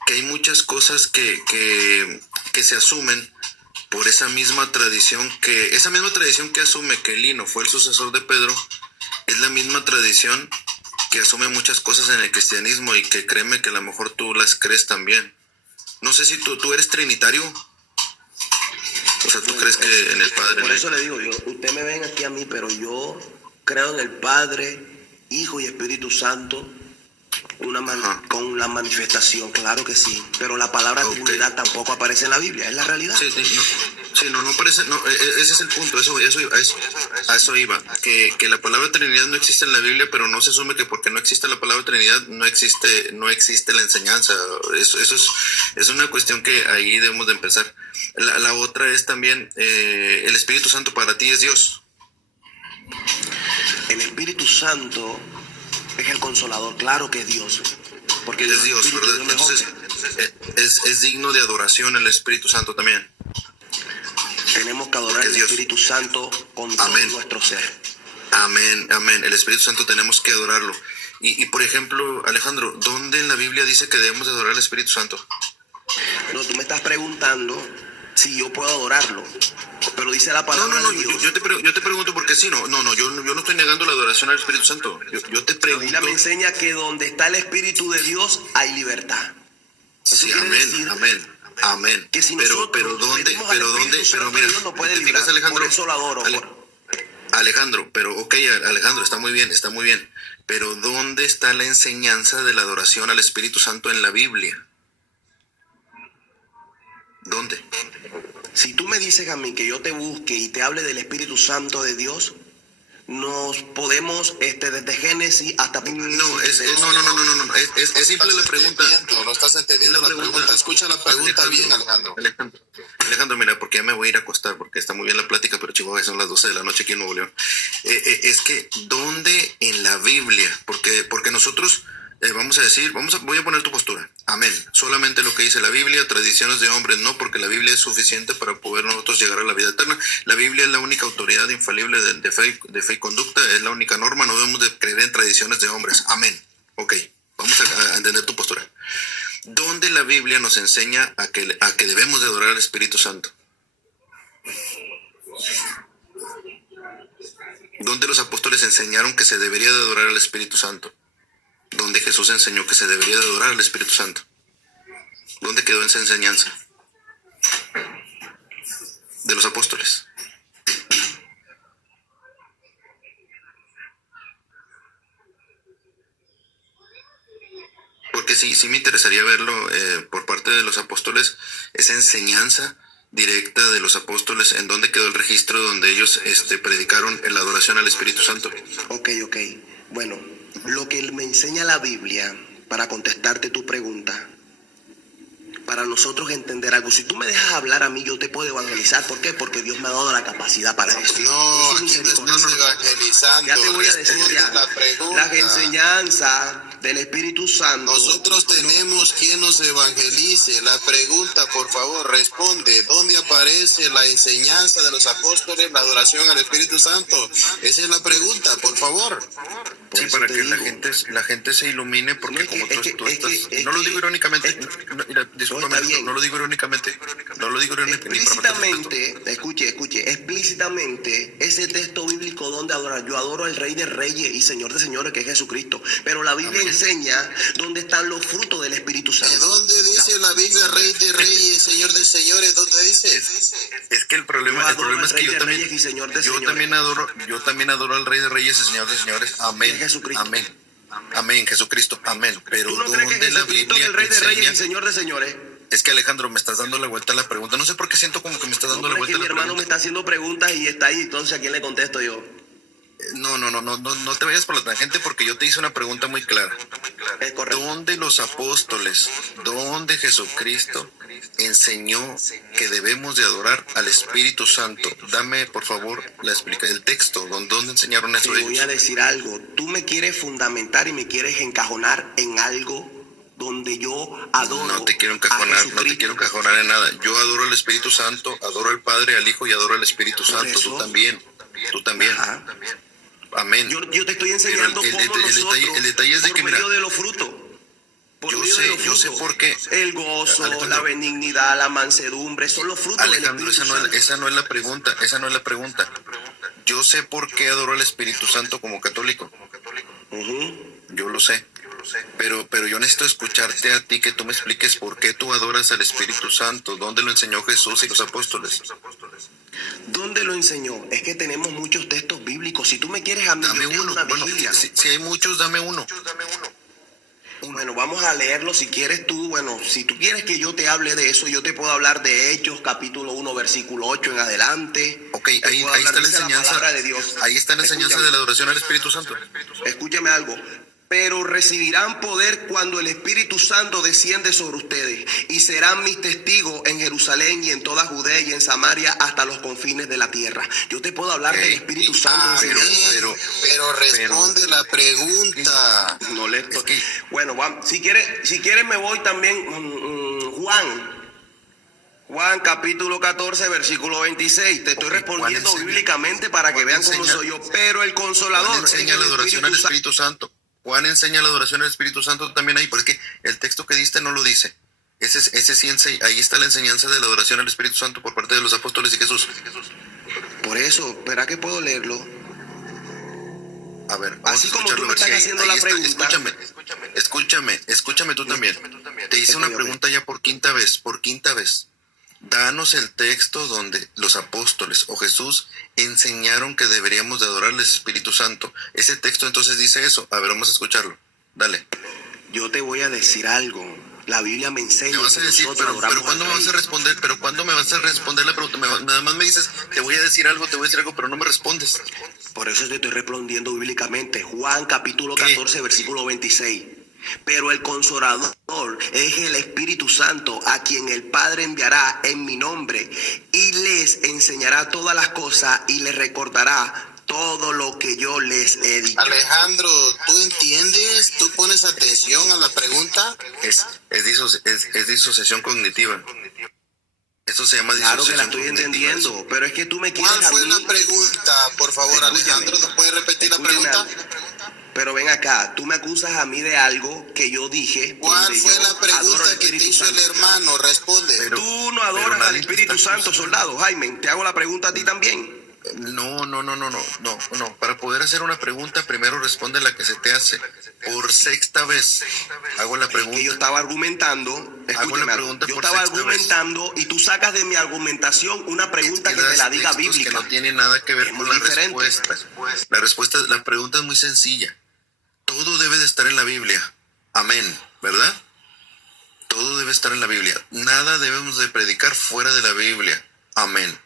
que hay muchas cosas que se asumen por esa misma tradición que asume que Lino fue el sucesor de Pedro, es la misma tradición que asume muchas cosas en el cristianismo y que créeme que a lo mejor tú las crees también. No sé si tú eres trinitario. O sea, ¿tú crees que en el Padre? Por eso le digo, usted me ven aquí a mí, pero yo creo en el Padre, Hijo y Espíritu Santo, con la manifestación, claro que sí. Pero la palabra Trinidad tampoco aparece en la Biblia, es la realidad. No aparece, ese es el punto, a eso iba, que la palabra Trinidad no existe en la Biblia, pero no se asume que porque no existe la palabra Trinidad no existe la enseñanza. Eso es una cuestión que ahí debemos de empezar. La otra es también, el Espíritu Santo para ti es Dios. El Espíritu Santo es el Consolador, claro que es Dios. Porque es Dios, ¿verdad? Entonces, es digno de adoración el Espíritu Santo también. Tenemos que adorar al Espíritu Santo con todo nuestro ser. Amén, amén. El Espíritu Santo tenemos que adorarlo. Y por ejemplo, Alejandro, ¿dónde en la Biblia dice que debemos de adorar al Espíritu Santo? No, tú me estás preguntando si yo puedo adorarlo. Pero dice la palabra de Dios. Yo te pregunto porque sí, yo no estoy negando la adoración al Espíritu Santo. Yo te pregunto. La Biblia me enseña que donde está el Espíritu de Dios hay libertad. Sí, amén. Que si pero ¿dónde? Pero mira, Dios no puede ¿te librar, fijas, Alejandro? por eso lo adoro. Alejandro, Alejandro, está muy bien. Pero ¿dónde está la enseñanza de la adoración al Espíritu Santo en la Biblia? ¿Dónde? Si tú me dices a mí que yo te busque y te hable del Espíritu Santo de Dios, nos podemos desde Génesis hasta no, es simple la pregunta. No estás entendiendo la pregunta. Escucha la pregunta bien, Alejandro. Alejandro, mira, porque ya me voy a ir a acostar, porque está muy bien la plática, pero Chihuahua, son las 12 de la noche aquí en Nuevo León. Es que, ¿dónde en la Biblia? Porque nosotros vamos a decir, voy a poner tu postura. Amén. Solamente lo que dice la Biblia, tradiciones de hombres no, porque la Biblia es suficiente para poder nosotros llegar a la vida eterna. La Biblia es la única autoridad infalible de fe y conducta, es la única norma, no debemos de creer en tradiciones de hombres. Amén. Ok, vamos a entender tu postura. ¿Dónde la Biblia nos enseña a que debemos de adorar al Espíritu Santo? ¿Dónde los apóstoles enseñaron que se debería de adorar al Espíritu Santo? ¿Dónde Jesús enseñó que se debería de adorar al Espíritu Santo? ¿Dónde quedó esa enseñanza? De los apóstoles. Porque sí me interesaría verlo por parte de los apóstoles, esa enseñanza directa de los apóstoles, en dónde quedó el registro donde ellos predicaron la adoración al Espíritu Santo. Ok. Bueno, lo que me enseña la Biblia, para contestarte tu pregunta, para nosotros entender algo, si tú me dejas hablar a mí, yo te puedo evangelizar. ¿Por qué? Porque Dios me ha dado la capacidad para eso. No, aquí no estás evangelizando. Ya te voy a decir ya. Las enseñanzas del Espíritu Santo. Nosotros tenemos quien nos evangelice. La pregunta, por favor, responde. ¿Dónde aparece la enseñanza de los apóstoles, la adoración al Espíritu Santo? Esa es la pregunta, por favor. Sí, para que la gente se ilumine, porque no, como tú estás... No lo digo irónicamente. Discúlpame, no lo digo irónicamente. No lo digo irónicamente. Explícitamente, escuche, explícitamente, ese texto bíblico donde adorar. Yo adoro al Rey de Reyes y Señor de Señores, que es Jesucristo. Pero la Biblia enseña dónde están los frutos del Espíritu Santo. ¿Dónde dice la Biblia Rey de Reyes, Señor de Señores? ¿Dónde dice? Es que el problema es que yo también adoro al Rey de Reyes y Señor de Señores. Amén. Jesucristo. Amén, Jesucristo, amén. Pero ¿tú no crees que Jesucristo es el Rey de Reyes y Señor de Señores? Es que, Alejandro, me estás dando la vuelta a la pregunta. No sé por qué siento como que me estás dando la vuelta a la pregunta. Mi hermano me está haciendo preguntas y está ahí, entonces ¿a quién le contesto yo? No te vayas por la tangente, porque yo te hice una pregunta muy clara. Es correcto. ¿Dónde los apóstoles, dónde Jesucristo enseñó que debemos de adorar al Espíritu Santo? Dame, por favor, el texto. ¿Dónde enseñaron eso? Te voy a decir algo. Tú me quieres fundamentar y me quieres encajonar en algo donde yo adoro No te quiero a encajonar, no te Jesucristo. quiero encajonar en nada. Yo adoro al Espíritu Santo, adoro al Padre, al Hijo y adoro al Espíritu Por Santo. eso. Tú también, tú también. Ajá. Amén. Yo te estoy enseñando Pero cómo nosotros, el detalle es de por que, medio mira, de los frutos, por yo medio sé- de los yo sé frutos, por qué. el gozo, Alejandro. la benignidad, la mansedumbre, son los frutos Alejandro, del esa Espíritu Santo. esa no es la pregunta, esa no es la pregunta. Yo sé por qué adoro al Espíritu Santo como católico. Ujú. Yo lo sé. Pero yo necesito escucharte a ti, que tú me expliques por qué tú adoras al Espíritu Santo, dónde lo enseñó Jesús y los apóstoles. ¿Dónde lo enseñó? Es que tenemos muchos textos bíblicos. Si tú me quieres a mí, Dame yo tengo uno. una Bueno, Biblia. si hay muchos, dame uno. Bueno, vamos a leerlo si quieres tú. Bueno, si tú quieres que yo te hable de eso, yo te puedo hablar de Hechos, capítulo 1, versículo 8 en adelante. Ok, Te ahí puedo hablar, está la dice enseñanza. palabra de Dios. Ahí está la enseñanza Escúchame. de la adoración al Espíritu Santo. Escúchame algo. Pero recibirán poder cuando el Espíritu Santo desciende sobre ustedes y serán mis testigos en Jerusalén y en toda Judea y en Samaria hasta los confines de la tierra. Yo te puedo hablar Ok. del Espíritu Santo. Pero responde la pregunta. No le Es que- Bueno, si quieres me voy también. Juan capítulo 14 versículo 26. Te estoy Ok, respondiendo Juan enseña- bíblicamente para que Juan vean cómo enseña- soy yo. Pero el Consolador Juan es enseña el la adoración al Espíritu Santo. Espíritu Santo. Juan enseña la adoración al Espíritu Santo también ahí, porque el texto que diste no lo dice. Ese sí, ahí está la enseñanza de la adoración al Espíritu Santo por parte de los apóstoles y Jesús. Por eso, ¿espera que puedo leerlo? A ver, vamos Así a como tú escucharlo, me estás sí, haciendo ahí la está. pregunta. Escúchame tú también. Te hice Ok, una ok. pregunta ya por quinta vez. Danos el texto donde los apóstoles o Jesús enseñaron que deberíamos de adorar al Espíritu Santo. Ese texto entonces dice eso. A ver, vamos a escucharlo. Dale. Yo te voy a decir algo. La Biblia me enseña Me vas a que decir, nosotros pero adoramos ¿cuándo al me vas a Rey. responder? Pero ¿cuándo me vas a responder la pregunta? Nada más me dices, te voy a decir algo, pero no me respondes. Por eso te estoy respondiendo bíblicamente. Juan capítulo ¿Qué? 14, versículo 26. Pero el Consolador es el Espíritu Santo, a quien el Padre enviará en mi nombre, y les enseñará todas las cosas y les recordará todo lo que yo les he dicho. Alejandro, ¿tú entiendes? ¿Tú pones atención a la pregunta? Es disociación cognitiva. Eso se llama Claro que la disociación estoy cognitiva. entendiendo, pero es que tú me quieres ¿Cuál a fue mí. la pregunta? Por favor, Escúchame. Alejandro, ¿nos puede repetir la Escúchame pregunta? algo. Pero ven acá, tú me acusas a mí de algo que yo dije. ¿Cuál donde fue yo la adoro al pregunta que te Espíritu hizo el Santo. hermano? Responde. Pero- Tú no adoras al nadie te Espíritu está Santo, acusando. soldado. Jaime, te hago la pregunta a ti también. No. Para poder hacer una pregunta, primero responde la que se te hace. Por sexta vez hago la Que yo pregunta. estaba argumentando, escúchame la algo, pregunta yo por estaba sexta argumentando y tú sacas de mi argumentación una pregunta Es que te la das diga textos bíblica. que no tiene nada que ver Es con muy la diferente. respuesta. La pregunta es muy sencilla. Todo debe de estar en la Biblia. Amén, ¿verdad? Todo debe estar en la Biblia. Nada debemos de predicar fuera de la Biblia. Amén.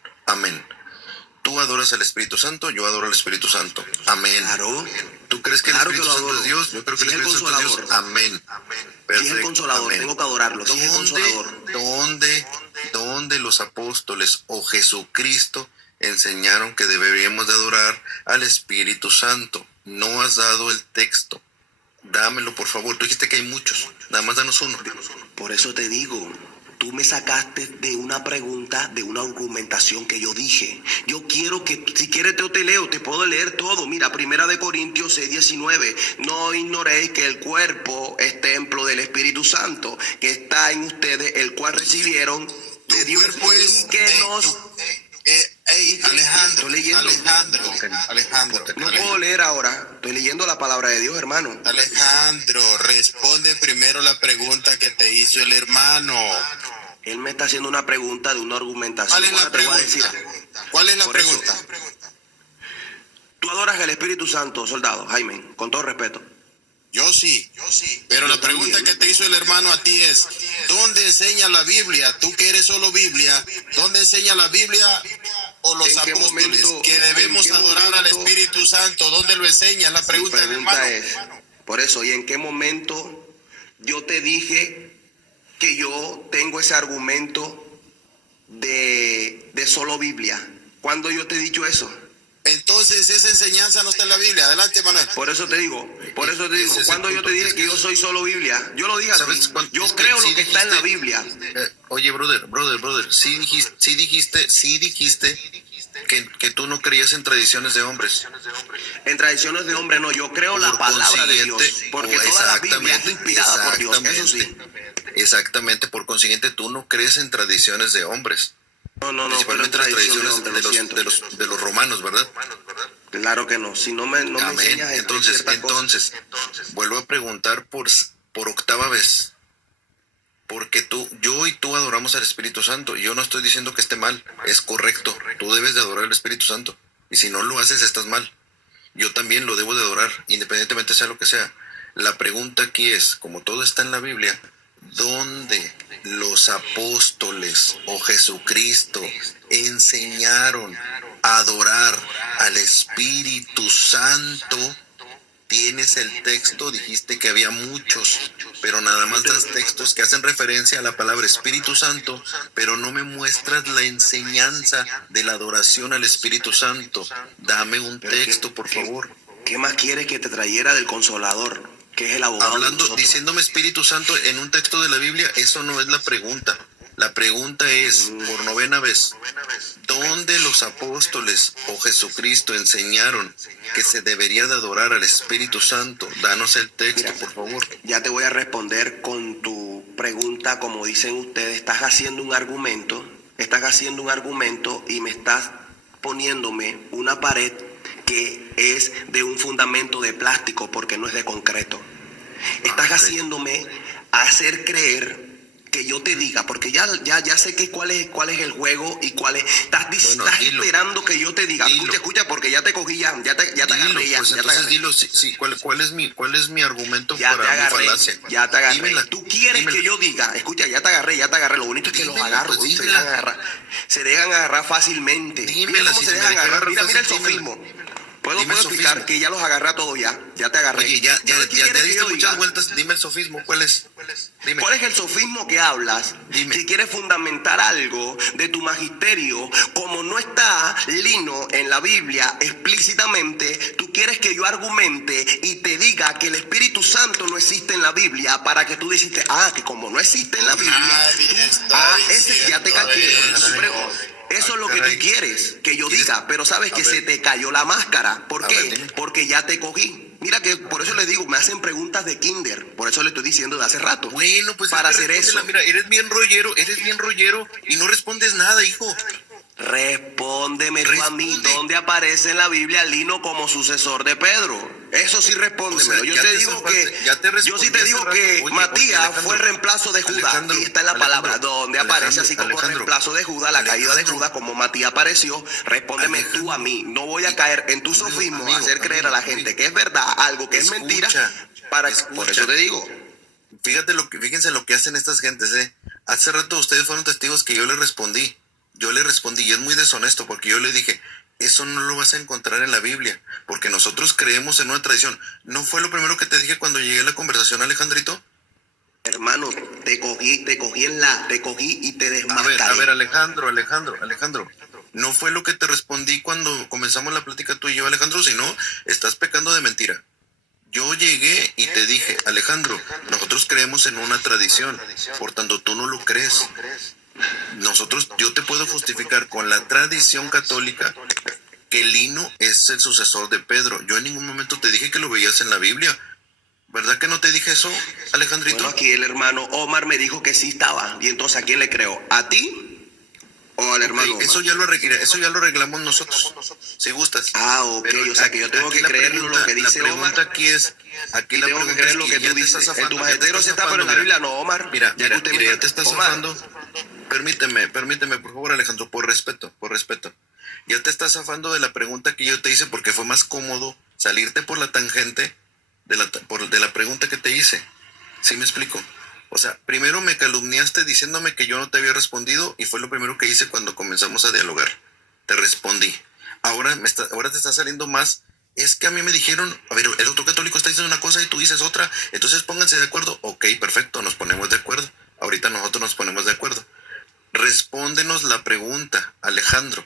Tú adoras al Espíritu Santo, yo adoro al Espíritu Santo. Amén. Claro. ¿Tú crees que Claro el que Espíritu lo Santo adoro. es Dios? Yo creo que Sí, el el Espíritu Santo es Dios. Consolador. Amén. Sí es el Consolador, Amén. tengo que adorarlo. Sí es el Consolador. ¿Dónde los apóstoles o Jesucristo enseñaron que deberíamos de adorar al Espíritu Santo? No has dado el texto. Dámelo, por favor. Tú dijiste que hay muchos. Nada más danos uno. Por eso te digo, tú me sacaste de una pregunta, de una argumentación que yo dije. Yo quiero que, si quieres te leo, te puedo leer todo. Mira, 1 Corintios 6:19. No ignoréis que el cuerpo es templo del Espíritu Santo, que está en ustedes, el cual recibieron de Tu Dios cuerpo es... y que nos... Alejandro, Estoy leyendo. Alejandro. No puedo leer ahora, estoy leyendo la palabra de Dios, hermano. Alejandro, responde primero la pregunta que te hizo el hermano. Él me está haciendo una pregunta de una argumentación. ¿Cuál es la Ahora te voy a decir. pregunta? ¿Cuál es la Por eso. pregunta? Tú adoras al Espíritu Santo, soldado, Jaime, con todo respeto. Yo sí. Pero Yo la pregunta también. que te hizo el hermano a ti es, ¿dónde enseña la Biblia? Tú que eres solo Biblia, ¿dónde enseña la Biblia o los ¿En qué apóstoles momento- que debemos en qué adorar al momento- Espíritu Santo? ¿Dónde lo enseña? La Mi pregunta del pregunta hermano. es, por eso, ¿y en qué momento yo te dije que yo tengo ese argumento de solo Biblia? ¿Cuándo yo te he dicho eso? Entonces esa enseñanza no está en la Biblia. Adelante, Manuel. Por eso te digo, Ese es el cuando yo punto. te dije Es que que yo soy solo Biblia, yo lo dije así. ¿Sabes cuánto? Yo Es que creo sí lo que está en la dijiste- Biblia. Oye, brother, sí dijiste que tú no creías en tradiciones de hombres. En tradiciones de hombre no, yo creo la Por palabra de Dios, consiguiente, porque toda la Biblia es exactamente, inspirada por Dios, eso sí. Exactamente, por consiguiente tú no crees en tradiciones de hombres, No, pero en principalmente las tradición de tradiciones hombre, lo siento. de los romanos, ¿verdad? Claro que no, si no me Amén. enseñas Entonces, vuelvo a preguntar por octava vez. Porque yo y tú adoramos al Espíritu Santo. Y yo no estoy diciendo que esté mal, es correcto. Tú debes de adorar al Espíritu Santo. Y si no lo haces, estás mal. Yo también lo debo de adorar, independientemente sea lo que sea. La pregunta aquí es, como todo está en la Biblia, ¿dónde los apóstoles o Jesucristo enseñaron a adorar al Espíritu Santo? Tienes el texto, dijiste que había muchos, pero nada más das textos que hacen referencia a la palabra Espíritu Santo, pero no me muestras la enseñanza de la adoración al Espíritu Santo. Dame un Pero texto, por favor. ¿Qué más quieres que te trayera del Consolador, que es el abogado de Hablando, nosotros? diciéndome Espíritu Santo en un texto de la Biblia, eso no es la pregunta. La pregunta es, por novena vez, ¿dónde los apóstoles o Jesucristo enseñaron que se debería de adorar al Espíritu Santo? Danos el texto, Mira, por favor. Ya te voy a responder con tu pregunta, como dicen ustedes, estás haciendo un argumento y me estás poniéndome una pared que es de un fundamento de plástico porque no es de concreto. Estás Ok. haciéndome hacer creer que yo te diga, porque ya sé que cuál es el juego y cuál es. Estás Bueno, dilo. esperando que yo te diga. Dilo. Escucha, porque ya te cogí, ya te agarré, ya, Pues ya te entonces agarré. dilo, sí, ¿cuál es mi argumento Ya te para mi agarré, falacia? ya te agarré. Dímela, Tú quieres dímela. que yo diga, escucha, ya te agarré. Lo bonito es que los Dímela, agarro, pues, y se dímela. dejan agarrar. Se dejan agarrar fácilmente. Mira Dímela, cómo si se se me dejan deja agarrar. agarrar Mira el fácil, dímela. sofismo. ¿Puedo Dime el explicar sofismo. que ya los agarré a todos ya? Ya te agarré. Oye, ya ¿Sabes qué quieres que diste yo muchas diga? vueltas, dime el sofismo, ¿cuál es? Dime. ¿Cuál es el sofismo que hablas? Dime. Que quieres fundamentar algo de tu magisterio, como no está lino en la Biblia explícitamente, tú quieres que yo argumente y te diga que el Espíritu Santo no existe en la Biblia para que tú dijiste, que como no existe en la Biblia, Nadie está ese ya te diciendo caché. eso. Eso es lo que caray. tú quieres que yo ¿Quieres? diga, pero sabes A que ver. se te cayó la máscara. ¿Por A qué? ver, dime. Porque ya te cogí. Mira que por eso les digo, me hacen preguntas de kinder. Por eso le estoy diciendo de hace rato. Bueno, pues para es que hacer eso. respóndela. Mira, eres bien rollero y no respondes nada, hijo. Respóndeme tú a mí, Responde. ¿dónde aparece en la Biblia Lino como sucesor de Pedro? Eso sí, respóndemelo. O sea, yo ya te te digo zafaste, que ya te yo sí respondí te hace digo rato. que Oye, Matías Alejandro, fue el reemplazo de Judas. Alejandro, Y está en la palabra, donde aparece así como Alejandro, reemplazo de Judas, la caída de Alejandro. Judas, como Matías apareció. Respóndeme Alejandro. tú a mí. No voy a caer en tu sofismo, amigo, hacer creer a la amigo, gente que es verdad, algo que es Escucha, mentira. Por escucha. eso te digo. Fíjense lo que hacen estas gentes, Hace rato ustedes fueron testigos que yo les respondí y es muy deshonesto porque yo le dije, eso no lo vas a encontrar en la Biblia, porque nosotros creemos en una tradición. ¿No fue lo primero que te dije cuando llegué a la conversación, Alejandrito? Hermano, te cogí y te desmascaré. A ver, Alejandro. No fue lo que te respondí cuando comenzamos la plática tú y yo, Alejandro, sino estás pecando de mentira. Yo llegué y te dije, Alejandro, nosotros creemos en una tradición, por tanto tú no lo crees. Yo te puedo justificar con la tradición católica que Lino es el sucesor de Pedro. Yo en ningún momento te dije que lo veías en la Biblia. ¿Verdad que no te dije eso, Alejandrito? Bueno, aquí el hermano Omar me dijo que sí estaba. Y entonces, ¿a quién le creo? ¿A ti o al hermano Omar? Eso ya lo arreglamos nosotros, si gustas. Ok, Pero o sea que yo tengo aquí que la creer pregunta- lo que dice La pregunta Omar. aquí es, Y tengo que creer lo que tú dices. En tu magisterio sí está, pero en la Biblia no, Omar. Mira, Ya que usted me ya está- te estás Omar, zafando. Permíteme, por favor, Alejandro, por respeto. Ya te estás zafando de la pregunta que yo te hice porque fue más cómodo salirte por la tangente de la pregunta que te hice. ¿Sí me explico? O sea, primero me calumniaste diciéndome que yo no te había respondido y fue lo primero que hice cuando comenzamos a dialogar. Te respondí. Ahora te está saliendo más. Es que a mí me dijeron, a ver, el otro católico está diciendo una cosa y tú dices otra, entonces pónganse de acuerdo. Ok, perfecto, nos ponemos de acuerdo. Ahorita nosotros nos ponemos de acuerdo. Respóndenos la pregunta, Alejandro.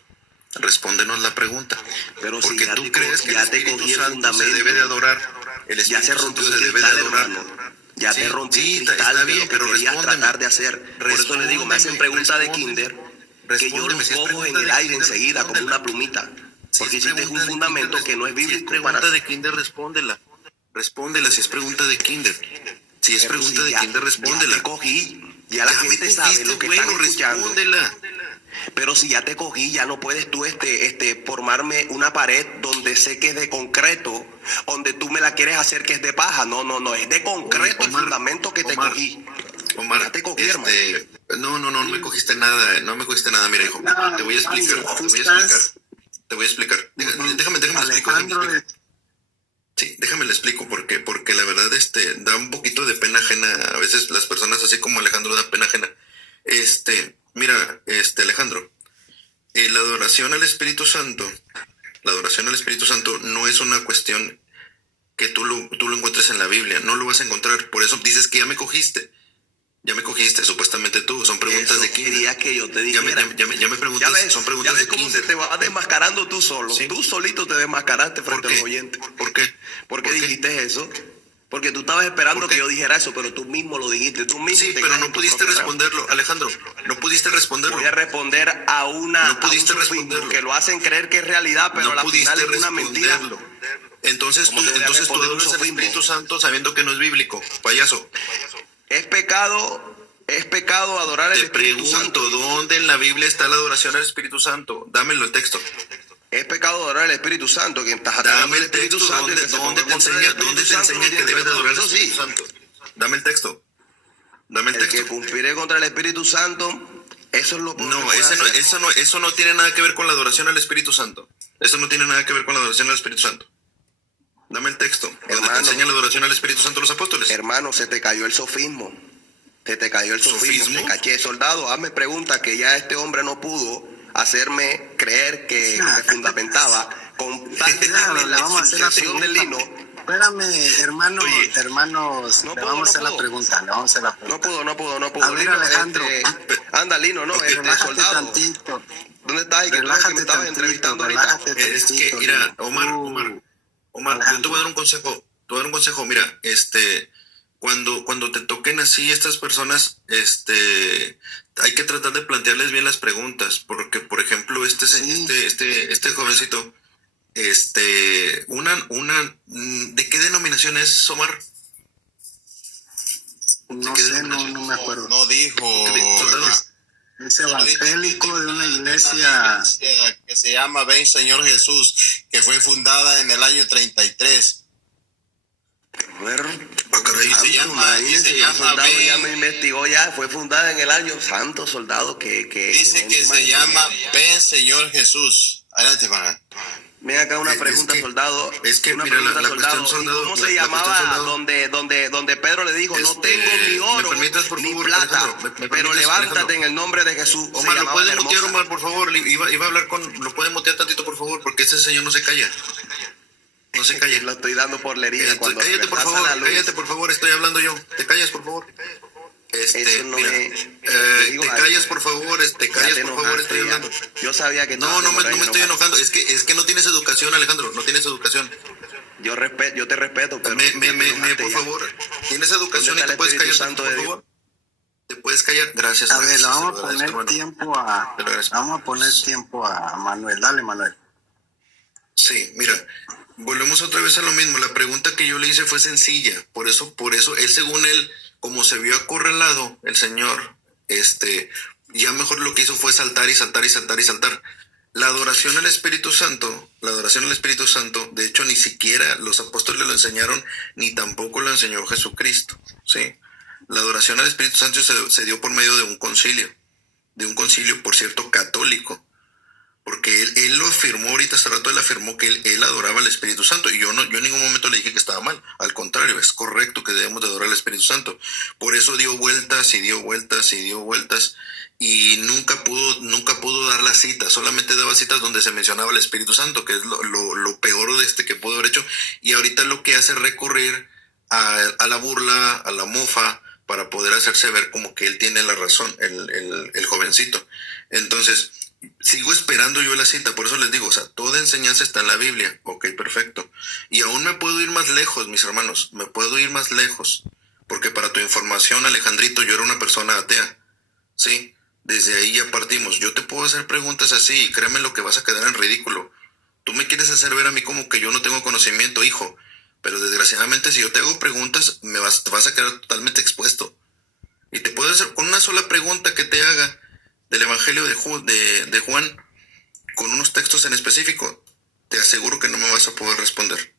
Respóndenos la pregunta. Pero si Porque ya tú te crees co- que el ya te Espíritu cogí el Santo se fundamento. debe de adorar. El Ya se Espíritu rompió Santo el se debe de cristal, adorar. hermano. Ya Sí, te rompí sí, el está cristal de bien, lo que pero querías respóndeme. tratar de hacer. Por eso te digo, me hacen preguntas de kinder que yo Respóndeme, los si es cojo en pregunta el de aire kinder, enseguida como respóndela. una plumita. Si Porque es hiciste un pregunta de fundamento kinder, que no es si es bíblico pregunta para... de kinder, respóndela. Respóndela si es pregunta de kinder. Si es Pero pregunta si de ya, kinder, ya respóndela. te cogí, ya la Ya me gente sabe cogiste, lo que bueno, están escuchando. respóndela. Pero si ya te cogí, ya no puedes tú formarme una pared donde sé que es de concreto, donde tú me la quieres hacer que es de paja. No, no, no, es de concreto el Omar, fundamento que te Omar, cogí. Omar, Ya te cogí, hermano. no me cogiste nada, no me cogiste nada, mira hijo, te voy a explicar, te voy a explicar. Déjame le explico. Sí, déjame le explico porque la verdad da un poquito de pena ajena, a veces las personas así como Alejandro da pena ajena. Mira, Alejandro, la adoración al Espíritu Santo, no es una cuestión que tú lo encuentres en la Biblia, no lo vas a encontrar, por eso dices que ya me cogiste, supuestamente tú, son preguntas Eso de kinder. quería que yo te Ya dijera. me preguntas, son ya preguntas ves de cómo kinder. se te va desmascarando tú solo. Sí. Tú solito te desmascaraste ¿Por frente a los qué? oyentes. ¿Por qué? ¿Por qué ¿Por qué? dijiste eso? Porque tú estabas esperando ¿Por qué? que yo dijera eso, pero tú mismo lo dijiste. Tú mismo Sí, te pero caes no en tu pudiste propia trampa. responderlo, Alejandro, no pudiste responderlo. Voy a responder a un pudiste sofismo responderlo. que lo hacen creer que es realidad, pero a la final es una mentira. Entonces ¿Cómo tú te voy a adoras responder un al sofismo? Espíritu Santo sabiendo que no es bíblico, payaso. Es pecado adorar al Te Espíritu pregunto, Santo. ¿dónde en la Biblia está la adoración al Espíritu Santo? Dámelo el texto. Es pecado adorar al Espíritu Santo, que estás atacando Dame al el Espíritu texto, Santo. y ¿dónde que se te ponga contra el enseña, Espíritu dónde te Santo enseña no que tiene debes de perdón. adorar al Eso sí, Espíritu Santo? Dame el texto. Dame el el que texto. conspire contra el Espíritu Santo, eso es lo peor que No, puede hacer. eso no tiene nada que ver con la adoración al Espíritu Santo. Eso no tiene nada que ver con la adoración al Espíritu Santo. Dame el texto. ¿Dónde te Hermano. enseña la adoración al Espíritu Santo los apóstoles? Hermano, se te cayó el sofismo. Se te cayó el sofismo. ¿Sofismo? Te caché. Soldado, hazme pregunta que ya este hombre no pudo hacerme creer que me fundamentaba con tal de darme Claro, le la vamos a hacer la sucesión del pregunta. lino. Espérame, hermano, Oye, hermanos, no le puedo, vamos a hacer no la puedo. pregunta, le vamos a hacer la pregunta. No puedo. A ver, Lino, Alejandro. anda, Lino, no, Relájate soldado. tantito, ¿Dónde estás? Y que tú eres el que me relájate estabas tantito, entrevistando ahorita. relájate Es que, tantito. mira, Lino. Omar, yo te Alejandro. voy a dar un consejo. Te voy a dar un consejo. Mira, cuando te toquen así estas personas, hay que tratar de plantearles bien las preguntas, porque, por ejemplo, Sí. este jovencito, ¿de qué denominación es, Omar? No sé, no me acuerdo. No dijo. Soldado. Es evangélico de una iglesia. Que se llama Ven Señor Jesús, que fue fundada en el año 33. Ah, caray, se llama- Imagínense, se el llama soldado Ben. ya me investigó, ya fue fundada en el año santo, soldado, que Dice que se llama Ven Señor Jesús. Adelante, Juan. Ven acá una Es pregunta, que- soldado. es que, una mira, pregunta, la cuestión, soldado, ¿Y cómo la se cuestión, llamaba soldado, donde Pedro le dijo, no tengo ni ¿me oro permites, por ni favor, plata, Alejandro? ¿Me pero permites, levántate Alejandro? en el nombre de Jesús? Se Omar, ¿lo llamaba puede la mutear, hermosa. Omar, por favor? Iba a hablar ¿lo puede mutear tantito, por favor? Porque ese señor no se calla. No se calla. Lo estoy dando por la herida. Cuando la Cállate, por verdad favor, sale a luz. cállate, por favor, estoy hablando yo. ¿Te callas, por favor? Eso no mira, es- te digo te algo. callas, por favor, te Ya callas, te por favor, enojaste, estoy ya. hablando. Yo sabía que No, estabas no me enojado. estoy enojando, es que no tienes educación, Alejandro, no tienes educación. Yo te respeto, pero Me, ya te enojaste por ya. favor, tienes educación ¿Dónde y está te el puedes Espíritu callar, Santo por de Dios? favor. Te puedes callar, gracias. A ver, gracias, vamos te a lo agradezco, poner hermano. tiempo a. Te lo agradezco. Vamos a poner tiempo a Manuel. Dale, Manuel. Sí, mira, volvemos otra vez a lo mismo. La pregunta que yo le hice fue sencilla. Por eso, él, según él, como se vio acorralado, el Señor, ya mejor lo que hizo fue saltar y saltar y saltar y saltar. La adoración al Espíritu Santo, de hecho, ni siquiera los apóstoles lo enseñaron, ni tampoco lo enseñó Jesucristo, ¿sí? La adoración al Espíritu Santo se dio por medio de un concilio, por cierto, católico. Porque él lo afirmó, ahorita hace rato él afirmó que él adoraba al Espíritu Santo, y yo en ningún momento le dije que estaba mal, al contrario, es correcto que debemos de adorar al Espíritu Santo. Por eso dio vueltas y dio vueltas y dio vueltas, y nunca pudo dar la cita, solamente daba citas donde se mencionaba el Espíritu Santo, que es lo peor de que pudo haber hecho, y ahorita lo que hace es recurrir a la burla, a la mofa, para poder hacerse ver como que él tiene la razón, el jovencito. Entonces, sigo esperando yo la cita, por eso les digo, o sea, toda enseñanza está en la Biblia. Ok, perfecto. Y aún me puedo ir más lejos, mis hermanos, me puedo ir más lejos. Porque para tu información, Alejandrito, yo era una persona atea. Sí, desde ahí ya partimos. Yo te puedo hacer preguntas así y créeme lo que vas a quedar en ridículo. Tú me quieres hacer ver a mí como que yo no tengo conocimiento, hijo. Pero desgraciadamente si yo te hago preguntas, te vas a quedar totalmente expuesto. Y te puedo hacer con una sola pregunta que te haga del Evangelio de Juan, con unos textos en específico, te aseguro que no me vas a poder responder.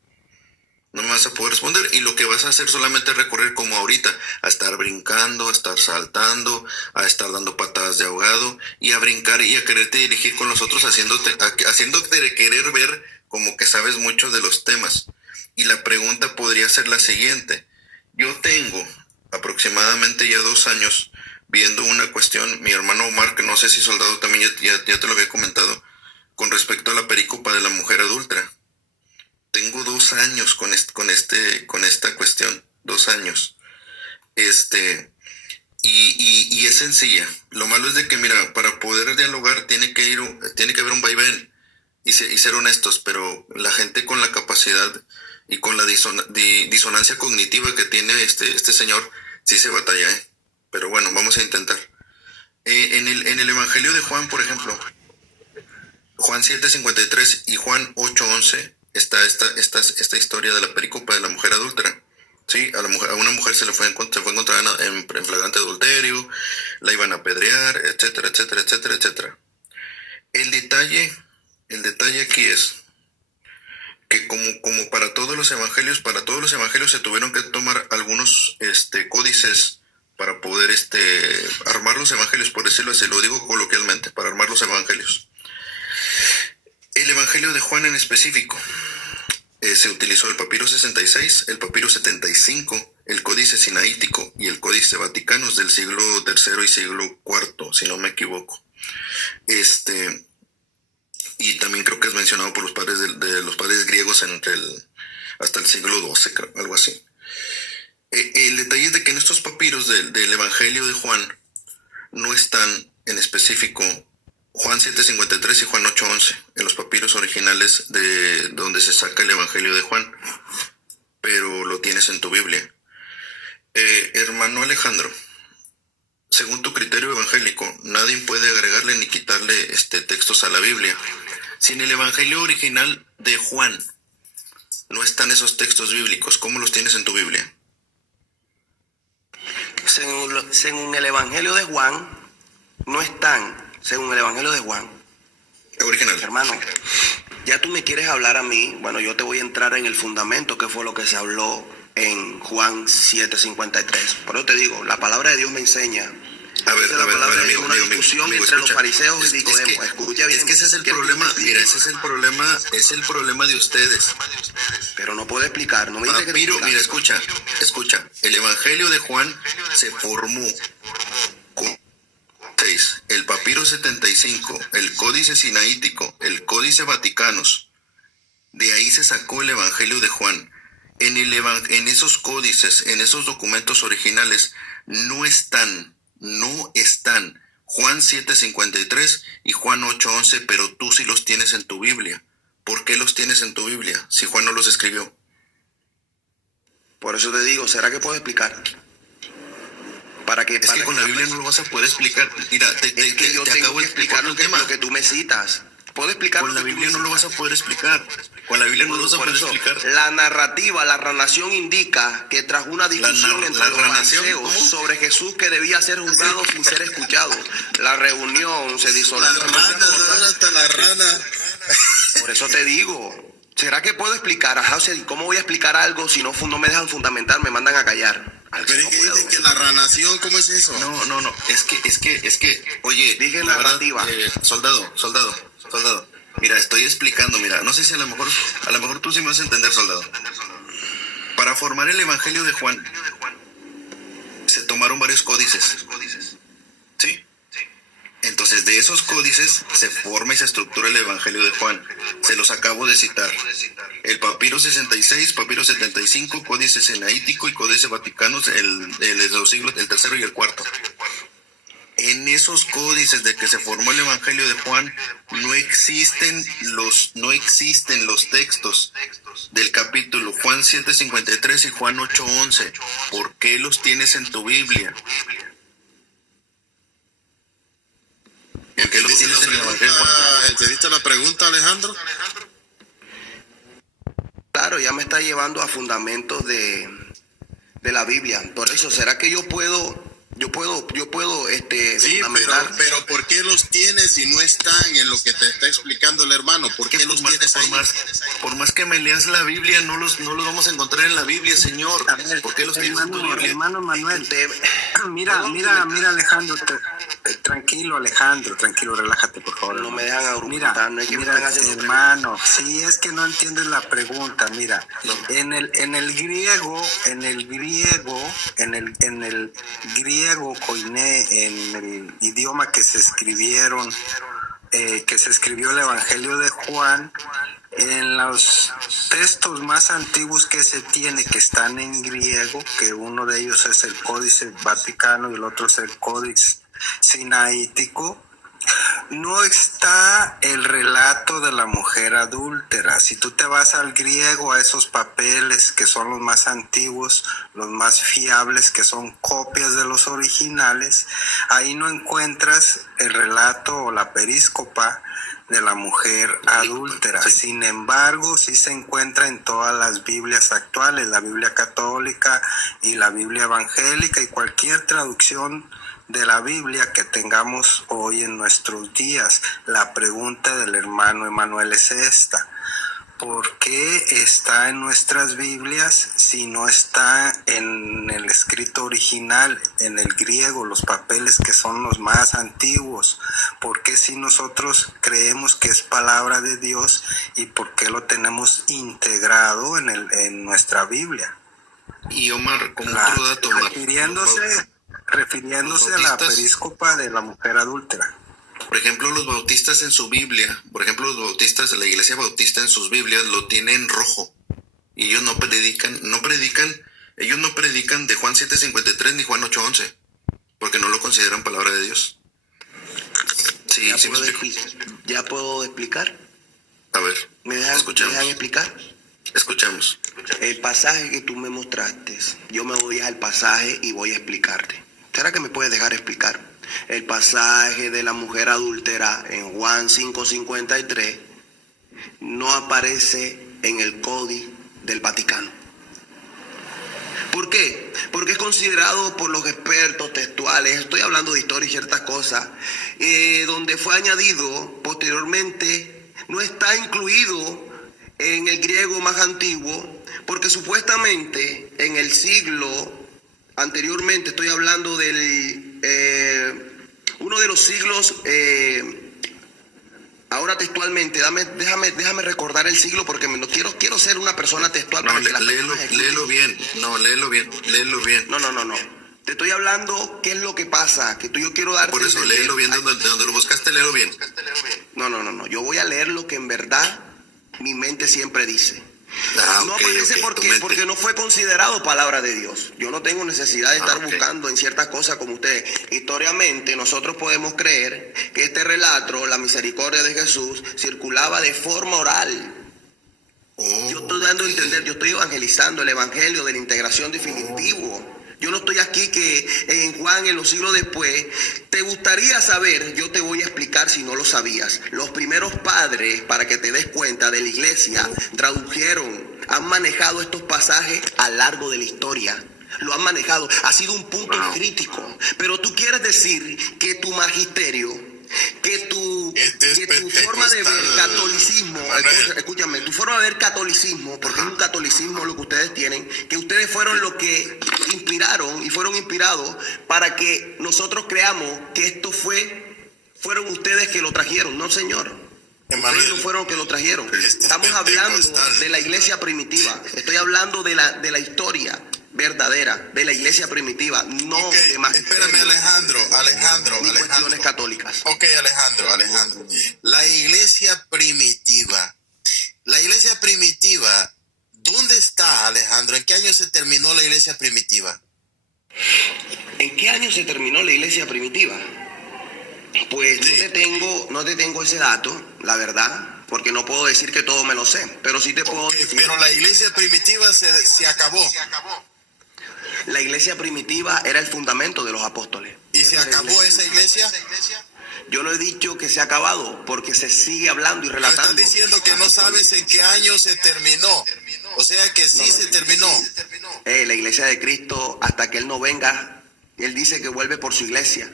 No me vas a poder responder y lo que vas a hacer solamente es recorrer como ahorita, a estar brincando, a estar saltando, a estar dando patadas de ahogado y a brincar y a quererte dirigir con los otros haciéndote querer ver como que sabes mucho de los temas. Y la pregunta podría ser la siguiente. Yo tengo aproximadamente ya 2 años viendo una cuestión, mi hermano Omar, que no sé si Soldado también ya te lo había comentado, con respecto a la perícopa de la mujer adúltera. Tengo 2 años con esta cuestión, 2 años. Y es sencilla. Lo malo es de que, mira, para poder dialogar tiene que haber un vaivén y ser honestos, pero la gente con la capacidad y con la disonancia cognitiva que tiene este señor, sí se batalla, ¿eh? Pero bueno, vamos a intentar. En el Evangelio de Juan, por ejemplo, Juan 7:53 y Juan 8:11, está esta historia de la perícopa de la mujer adúltera. Sí, a una mujer se fue encontrada en flagrante adulterio, la iban a apedrear, etcétera, etcétera, etcétera, etcétera. El detalle aquí es que como para todos los evangelios se tuvieron que tomar algunos códices para poder armar los evangelios, por decirlo así, lo digo coloquialmente, para armar los evangelios. El Evangelio de Juan en específico, se utilizó el papiro 66, el papiro 75, el códice sinaítico y el códice vaticano del siglo III y siglo IV, si no me equivoco. Y también creo que es mencionado por los padres de los padres griegos hasta el siglo XII, creo, algo así. El detalle es de que en estos papiros del Evangelio de Juan no están en específico Juan 7:53 y Juan 8:11, en los papiros originales de donde se saca el Evangelio de Juan, pero lo tienes en tu Biblia. Hermano Alejandro, según tu criterio evangélico, nadie puede agregarle ni quitarle textos a la Biblia. Si en el Evangelio original de Juan no están esos textos bíblicos, ¿cómo los tienes en tu Biblia? Según el Evangelio de Juan, no están, según el Evangelio de Juan. Original. Hermano, ya tú me quieres hablar a mí, bueno, yo te voy a entrar en el fundamento, que fue lo que se habló en Juan 7:53. Por eso te digo, la palabra de Dios me enseña. A ver, amigo, una discusión entre los fariseos y Nicodemo. Escucha bien. Es que ese es el problema, mira, ese es el problema de ustedes. Pero no puedo explicar, no me dice que Papiro, mira, escucha, el Evangelio de Juan se formó con 6, el papiro 75, el códice sinaítico, el códice vaticanos. De ahí se sacó el Evangelio de Juan. En esos códices, en esos documentos originales, no están Juan 7:53 y Juan 8:11, pero tú sí los tienes en tu Biblia. ¿Por qué los tienes en tu Biblia si Juan no los escribió? Por eso te digo, ¿será que puedo explicar? Es que con la Biblia no lo vas a poder explicar. Mira, te acabo de explicar el tema. Lo que tú me citas. ¿Puedo explicar? Con la Biblia no lo vas a poder explicar. Con la Biblia no lo vas a poder explicar. La narrativa, la narración indica que tras una discusión entre los fariseos sobre Jesús que debía ser juzgado sin ser escuchado, la reunión se disolvió. Hasta la rana. Por eso te digo, ¿será que puedo explicar? Ajá, o sea, ¿cómo voy a explicar algo si no me dejan fundamentar, me mandan a callar? Pero es que dicen que la ranación, ¿cómo es eso? No, es que, oye, dije narrativa. Soldado, mira, estoy explicando, mira, no sé si a lo mejor tú sí me vas a entender, soldado. Para formar el Evangelio de Juan, se tomaron varios códices, ¿sí? Entonces, de esos códices se forma y se estructura el Evangelio de Juan. Se los acabo de citar. El papiro 66, papiro 75, códice sinaítico y códice vaticano, el de los siglos, el tercero y el cuarto. en esos códices de que se formó el Evangelio de Juan, no existen los textos del capítulo Juan 7:53 y Juan 8:11. ¿Por qué los tienes en tu Biblia? ¿Por qué los tienes en el Evangelio de Juan? ¿Entendiste la pregunta, Alejandro? Claro, ya me está llevando a fundamentos de la Biblia. Por eso, ¿será que yo puedo Sí, fundamentar? pero ¿por qué los tienes si no están en lo que te está explicando el hermano? ¿Por qué los tienes ahí? Por más que me leas la Biblia, no los vamos a encontrar en la Biblia, Señor. ¿Por qué los tienes en tu Biblia? Hermano Manuel, mira, Alejandro, tranquilo, relájate, por favor. No me dejan Mira, argumentar, no es que me están haciendo hermano, si es que no entiendes la pregunta, mira, en el griego koiné, en el idioma que se escribió el Evangelio de Juan, en los textos más antiguos que se tiene, que están en griego, que uno de ellos es el Códice Vaticano y el otro es el Códice Sinaítico, no está el relato de la mujer adúltera. Si tú te vas al griego, a esos papeles que son los más antiguos, los más fiables, que son copias de los originales, ahí no encuentras el relato o la períscopa de la mujer adúltera. Sin embargo, sí se encuentra en todas las Biblias actuales, la Biblia católica y la Biblia evangélica y cualquier traducción de la Biblia que tengamos hoy en nuestros días. La pregunta del hermano Emanuel es esta: ¿por qué está en nuestras Biblias si no está en el escrito original, en el griego, los papeles que son los más antiguos? ¿Por qué si nosotros creemos que es palabra de Dios y por qué lo tenemos integrado en nuestra Biblia? Y Omar, como otro dato, Omar, refiriéndose a la períscopa de la mujer adúltera. por ejemplo, los bautistas en su Biblia, por ejemplo, los bautistas de la Iglesia Bautista en sus Biblias lo tienen rojo. Y ellos no predican de Juan 7:53 ni Juan 8:11, porque no lo consideran palabra de Dios. Sí, sí me explico. ¿Ya puedo explicar? A ver, ¿Me dejan explicar? Escuchamos. El pasaje que tú me mostraste, yo me voy al pasaje y voy a explicarte. ¿Será que me puedes dejar explicar? El pasaje de la mujer adúltera en Juan 5:53 no aparece en el Códice del Vaticano. ¿Por qué? Porque es considerado por los expertos textuales, estoy hablando de historia y ciertas cosas, donde fue añadido posteriormente, no está incluido en el griego más antiguo, porque supuestamente en el siglo anteriormente, estoy hablando del uno de los siglos, ahora textualmente, déjame recordar el siglo, porque quiero ser una persona textual. No, para que léelo bien. No. Te estoy hablando qué es lo que pasa, que yo quiero darte. Por eso, léelo bien, donde lo buscaste, léelo bien. No. Yo voy a leer lo que en verdad mi mente siempre dice. No aparece porque no fue considerado palabra de Dios. Yo no tengo necesidad de estar buscando en ciertas cosas como ustedes. Historiamente nosotros podemos creer que este relato, la misericordia de Jesús, circulaba de forma oral. Yo estoy dando a entender, yo estoy evangelizando el evangelio de la integración definitivo. Yo no estoy aquí que en Juan, en los siglos después, te gustaría saber, yo te voy a explicar si no lo sabías. Los primeros padres, para que te des cuenta, de la iglesia, tradujeron, han manejado estos pasajes a lo largo de la historia. Lo han manejado, ha sido un punto crítico. Pero tú quieres decir que tu magisterio, que tu forma de ver catolicismo, escúchame, tu forma de ver catolicismo, porque es un catolicismo lo que ustedes tienen, que ustedes fueron los que inspiraron y fueron inspirados para que nosotros creamos que esto fueron ustedes que lo trajeron. No, señor. Ustedes no fueron los que lo trajeron. Estamos hablando de la iglesia primitiva. Estoy hablando de la historia verdadera de la iglesia primitiva, no de más. Espérame, Alejandro. Cuestiones católicas. Ok, Alejandro. La iglesia primitiva, ¿dónde está, Alejandro? ¿En qué año se terminó la iglesia primitiva? ¿En qué año se terminó la iglesia primitiva? Pues no te tengo ese dato, la verdad, porque no puedo decir que todo me lo sé, pero sí te puedo decir. Pero la iglesia primitiva se acabó. La iglesia primitiva era el fundamento de los apóstoles. ¿Y se acabó esa iglesia? Yo no he dicho que se ha acabado, porque se sigue hablando y Pero relatando. estás diciendo que no sabes en qué año se terminó. O sea que sí se terminó. La iglesia de Cristo, hasta que Él no venga, Él dice que vuelve por su iglesia.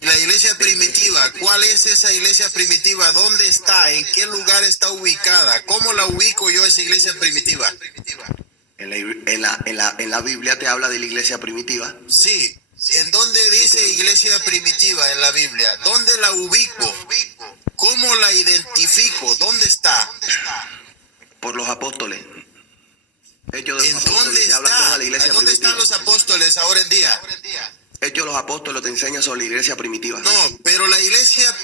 La iglesia primitiva, ¿cuál es esa iglesia primitiva? ¿Dónde está? ¿En qué lugar está ubicada? ¿Cómo la ubico yo esa iglesia primitiva? En la Biblia te habla de la iglesia primitiva. Sí. ¿En dónde dice iglesia primitiva en la Biblia? ¿Dónde la ubico? ¿Cómo la identifico? ¿Dónde está? Por los apóstoles. Hechos de ¿En los apóstoles dónde te habla toda está? la iglesia ¿Dónde primitiva. están los apóstoles ahora en día? Hechos de los apóstoles te enseña sobre la iglesia primitiva. No, pero la iglesia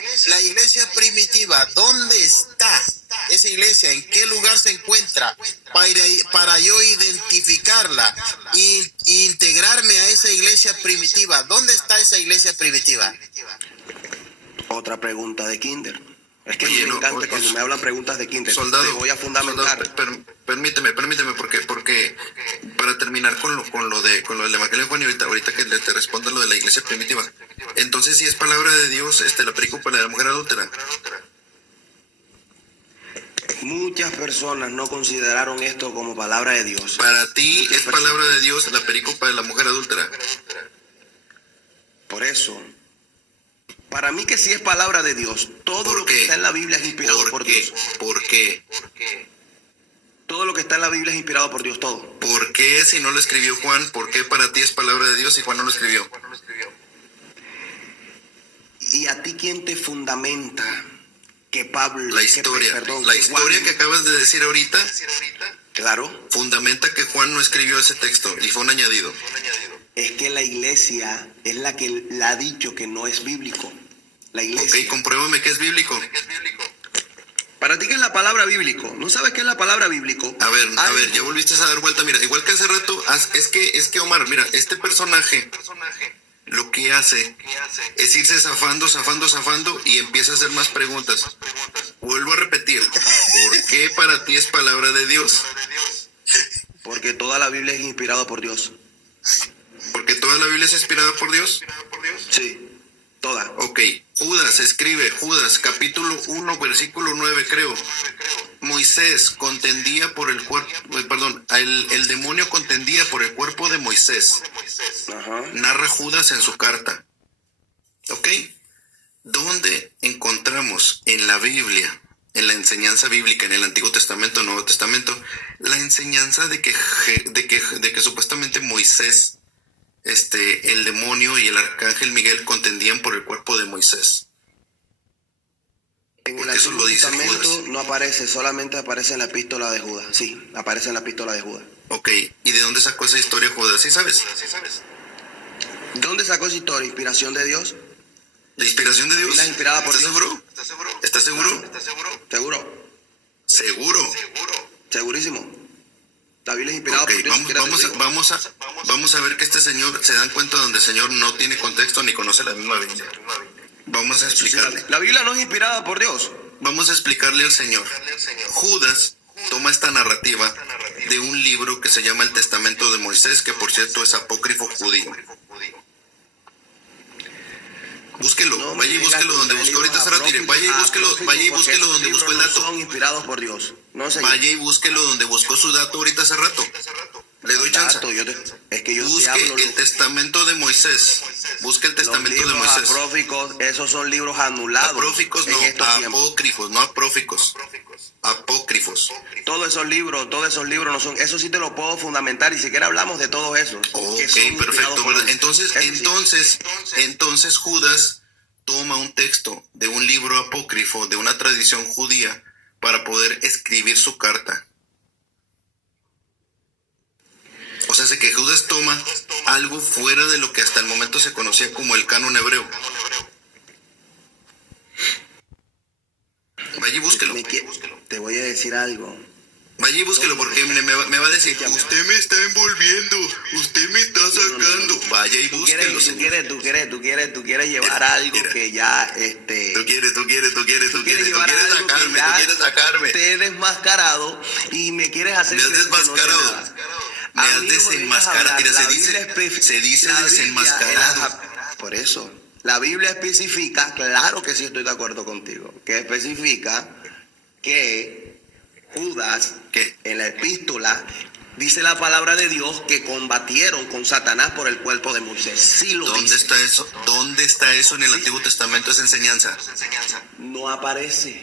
primitiva, ¿dónde está esa iglesia? ¿En qué lugar se encuentra? Para yo identificarla e integrarme a esa iglesia primitiva. ¿Dónde está esa iglesia primitiva? Otra pregunta de Kinder. Es que Oye, me no, encanta oye, cuando me hablan preguntas de Kinder. Soldado, Te voy a fundamentar. soldado, permíteme, porque para terminar con lo del Evangelio de Juan, y ahorita que te responda lo de la iglesia primitiva. Entonces, si es palabra de Dios, la pericopa de la mujer adúltera. Muchas personas no consideraron esto como palabra de Dios. Para ti Muchas es palabra de Dios la pericopa de la mujer adúltera. Por eso, para mí que sí es palabra de Dios. Todo ¿Por lo qué? que está en la Biblia es inspirado por Dios. ¿Por qué? Todo lo que está en la Biblia es inspirado por Dios, todo. ¿Por qué si no lo escribió Juan? ¿Por qué para ti es palabra de Dios y Juan no lo escribió? ¿Y a ti quién te fundamenta que Pablo... La historia, que historia Juan- que acabas de decir ahorita Claro, fundamenta que Juan no escribió ese texto y fue un añadido. es que la iglesia es la que la ha dicho que no es bíblico. La iglesia. Ok, compruébame que es bíblico. Para ti, ¿qué es la palabra bíblico? ¿No sabes qué es la palabra bíblico? A ver, ya volviste a dar vuelta. Mira, igual que hace rato, es que Omar, mira, este personaje lo que hace es irse zafando y empieza a hacer más preguntas. Vuelvo a repetir, ¿por qué para ti es palabra de Dios? Porque toda la Biblia es inspirada por Dios. ¿Porque toda la Biblia es inspirada por Dios? Sí, toda. Ok, Judas, capítulo 1, versículo 9, creo. Moisés contendía por el cuerpo, el demonio contendía por el cuerpo de Moisés. Ajá. Narra Judas en su carta. ¿Ok? ¿Dónde encontramos en la Biblia, en la enseñanza bíblica, en el Antiguo Testamento, Nuevo Testamento, la enseñanza de que supuestamente Moisés, el demonio y el arcángel Miguel contendían por el cuerpo de Moisés? En el Porque eso Antiguo lo dice Testamento Judas. no aparece, solamente aparece en la epístola de Judas. Sí, aparece en la epístola de Judas. Ok, ¿y de dónde sacó esa historia Judas? ¿Sí sabes? ¿Dónde sacó esa historia? ¿Inspiración de Dios? ¿La inspiración de Dios? Biblia inspirada por ¿Estás Dios. seguro? ¿Estás seguro? ¿Seguro? ¿Seguro? Segurísimo. La Biblia es inspirada Ok, por Dios. ¿quieres que te diga? vamos a ver que este señor, se dan cuenta donde el señor no tiene contexto ni conoce la misma Biblia. Vamos a explicarle. La Biblia no es inspirada por Dios. Vamos a explicarle al señor. Judas toma esta narrativa de un libro que se llama el Testamento de Moisés, que por cierto es apócrifo judío. Búsquelo, No me vaya y digas búsquelo que donde los buscó ahorita libros hace rato, mire, vaya y búsquelo porque esos donde buscó el libros no dato. son inspirados por Dios. No, señor. Vaya y búsquelo donde buscó su dato ahorita hace rato. Le doy chance. Dato, es que yo te Busque hablo el Testamento de Moisés. Busque el los Testamento de libros Moisés. apócrifos, esos son libros anulados. Apócrifos en no, estos tiempos. apócrifos, no apócrifos. Apócrifos. Todos esos libros no son, eso sí te lo puedo fundamentar y siquiera hablamos de todo eso. Ok, que son inspirados perfecto. por ¿Verdad? Dios. Entonces Judas toma un texto de un libro apócrifo, de una tradición judía, para poder escribir su carta. O sea, que Judas toma algo fuera de lo que hasta el momento se conocía como el canon hebreo. Vaya y búsquelo. Te voy a decir algo. Vaya y búsquelo porque me va a decir, usted me está envolviendo, usted me está sacando. Vaya y búsquelo, señor. Tú quieres llevar algo que ya Tú quieres sacarme. te he desmascarado y me quieres hacer Me has creer que no sé desmascarado. nada. Me A has mí no me desenmascarado. vengas a Mira, hablar. se dice La Biblia desenmascarado. por eso, la Biblia especifica, claro que sí estoy de acuerdo contigo, que especifica que Judas, ¿Qué? en la epístola, dice la palabra de Dios que combatieron con Satanás por el cuerpo de Moisés. Sí lo ¿Dónde dice. está eso? ¿Dónde está eso en el Antiguo Testamento, esa enseñanza? No aparece.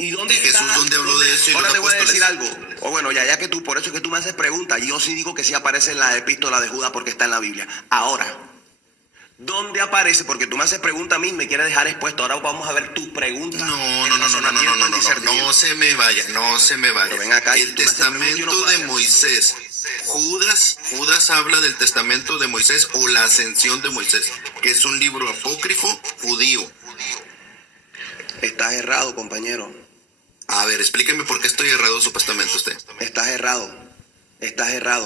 ¿Y dónde ¿Y está? Jesús dónde habló de eso y Ahora los te voy a apóstoles? decir algo. O bueno, ya que tú, por eso es que tú me haces preguntas. Yo sí digo que sí aparece en la epístola de Judas porque está en la Biblia. Ahora, ¿dónde aparece? Porque tú me haces preguntas a mí y me quieres dejar expuesto. Ahora vamos a ver tu pregunta. No se me vaya. Pero ven acá, y El tú me haces preguntas y yo no testamento puedo de hacer. Moisés. Judas habla del testamento de Moisés o la ascensión de Moisés, que es un libro apócrifo judío. Estás errado, compañero. A ver, explíqueme por qué estoy errado supuestamente usted. Estás errado.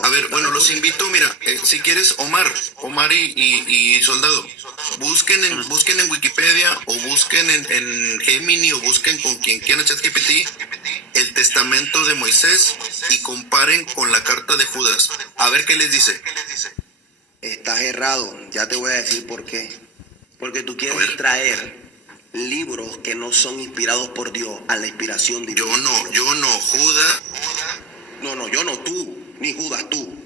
A ver, bueno, los invito, mira, si quieres, Omar y Soldado, busquen en Wikipedia o busquen en Gemini o busquen con quien quieran ChatGPT el testamento de Moisés y comparen con la carta de Judas. A ver qué les dice. Estás errado. Ya te voy a decir por qué. Porque tú A quieres ver. traer libros que no son inspirados por Dios a la inspiración divina. Yo no, Judas. No, yo no, tú, ni Judas, tú.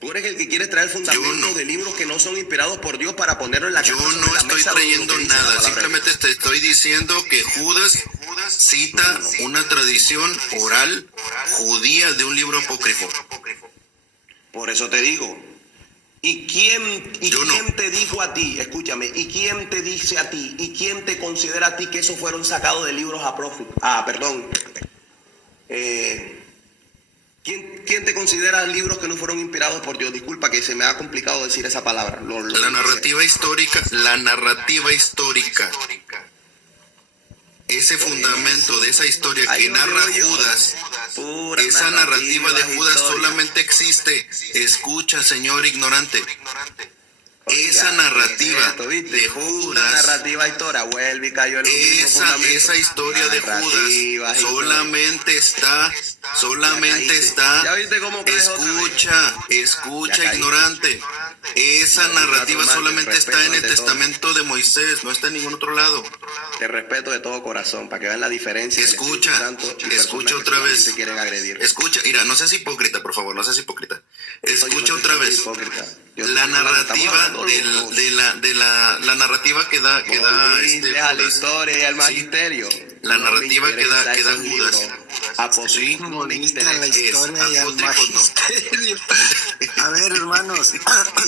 Tú eres el que quiere traer fundamentos Yo no. de libros que no son inspirados por Dios para ponerlo en la Yo casa sobre no la estoy mesa donde trayendo lo que dice la nada, palabra de simplemente Dios. te estoy diciendo que Judas cita una tradición oral judía de un libro apócrifo. Por eso te digo. ¿Y quién Yo no. te dijo a ti, escúchame, y quién te dice a ti, y quién te considera a ti que esos fueron sacados de libros apócrifos? ¿Quién te considera libros que no fueron inspirados por Dios? Disculpa que se me ha complicado decir esa palabra. La narrativa histórica, ese fundamento de esa historia que narra Judas, esa narrativa de Judas solamente existe. Escucha, señor ignorante. Esa narrativa de Judas, narrativa historia, vuelve y cayó en los mismos fundamentos. esa historia de Judas solamente está. ¿Ya viste cómo caes otra vez? Escucha, Ya caíste. ignorante. Esa No, narrativa Marco, solamente respeto está en el ante todo. testamento de Moisés, no está en ningún otro lado. Te respeto de todo corazón para que vean la diferencia. del Espíritu Escucha, Santo y personas escucha que otra vez. solamente quieren agredir. Escucha, mira, no seas hipócrita, por favor, no seas hipócrita. Yo Escucha no otra soy vez. hipócrita. Yo La estoy hablando, estamos narrativa hablando los dos. la narrativa que da Volviste a la Judas. historia y al magisterio. La No narrativa me que da interesa esos Judas. libros apócrifos. Sí. No me Volviste a la interesa. historia y al apócrifos, no. magisterio. A ver, hermanos,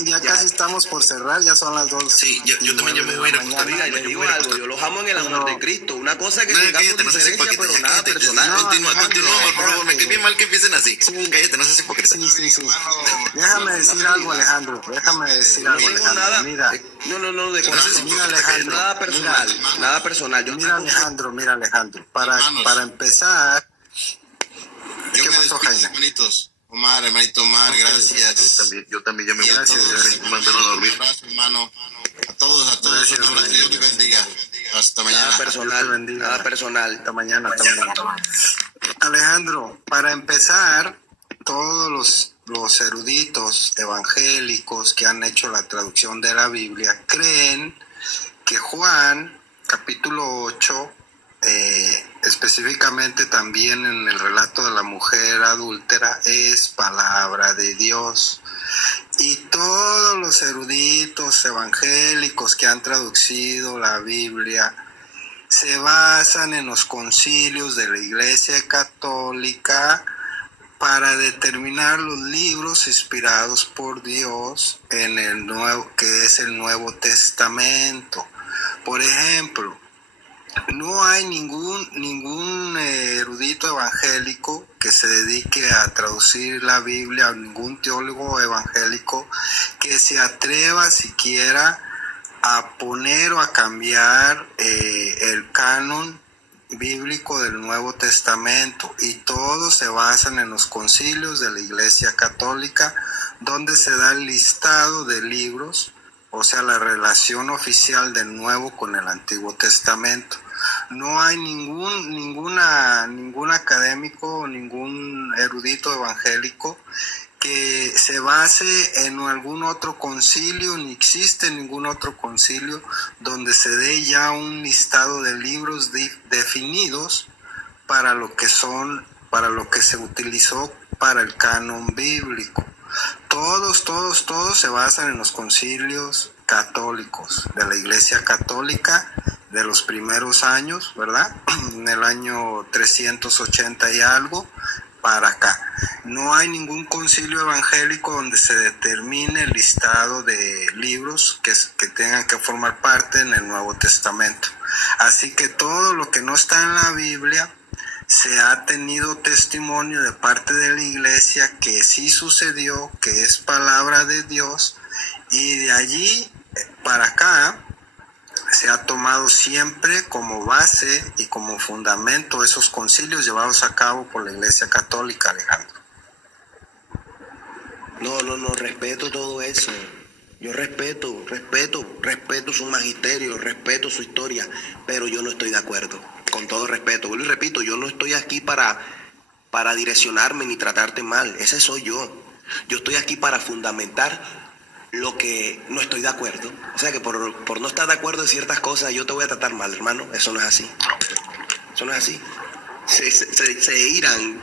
ya casi estamos por cerrar, ya son las 2. Sí, yo también ya me voy a ir a acostar. Oiga, les digo algo, yo los amo en el amor de Cristo. Una cosa es que No, tengamos cállate, no seas diferencia, hipócrita. pero Ya nada cállate. personal. Continúa, Alejandro, por favor, me cae bien mal que empiecen así. Cállate, no seas hipócrita. Sí. Déjame decir algo, Alejandro. No tengo nada. Mira, No, de corazón. Mira, Alejandro, Nada personal, nada personal. Yo mira, Alejandro. Para empezar, Yo ¿qué me pasó, despido, Jaime? hermanitos. Hermanito Omar, gracias. Yo también ya me voy. Gracias. Me mandaron a dormir. Un abrazo, hermano. A todos, Gracias, un abrazo. Dios les bendiga. Hasta mañana. Nada Dios te personal, bendiga. nada personal. Hasta mañana. Alejandro, para empezar, todos los eruditos evangélicos que han hecho la traducción de la Biblia creen que Juan, capítulo 8, específicamente también en el relato de la mujer adúltera, es palabra de Dios. Y todos los eruditos evangélicos que han traducido la Biblia se basan en los concilios de la Iglesia Católica para determinar los libros inspirados por Dios en el nuevo, que es el Nuevo Testamento. Por ejemplo, no hay ningún erudito evangélico que se dedique a traducir la Biblia, o ningún teólogo evangélico que se atreva siquiera a poner o a cambiar el canon bíblico del Nuevo Testamento, y todos se basan en los concilios de la Iglesia Católica, donde se da el listado de libros, o sea, la relación oficial del Nuevo con el Antiguo Testamento. No hay ningún académico, ningún erudito evangélico que se base en algún otro concilio, ni existe ningún otro concilio donde se dé ya un listado de libros definidos para lo que se utilizó para el canon bíblico. Todos se basan en los concilios católicos, de la Iglesia Católica, de los primeros años, ¿verdad? En el año 380 y algo, para acá. No hay ningún concilio evangélico donde se determine el listado de libros que tengan que formar parte en el Nuevo Testamento. Así que todo lo que no está en la Biblia se ha tenido testimonio de parte de la Iglesia que sí sucedió, que es palabra de Dios, y de allí para acá se ha tomado siempre como base y como fundamento esos concilios llevados a cabo por la Iglesia Católica, Alejandro. No, respeto todo eso. Yo respeto su magisterio, respeto su historia, pero yo no estoy de acuerdo. Con todo respeto, vuelvo y repito, yo no estoy aquí para direccionarme ni tratarte mal. Ese soy yo. Yo estoy aquí para fundamentar lo que no estoy de acuerdo. O sea que por no estar de acuerdo en ciertas cosas yo te voy a tratar mal, hermano. Eso no es así. Eso no es así. Se irán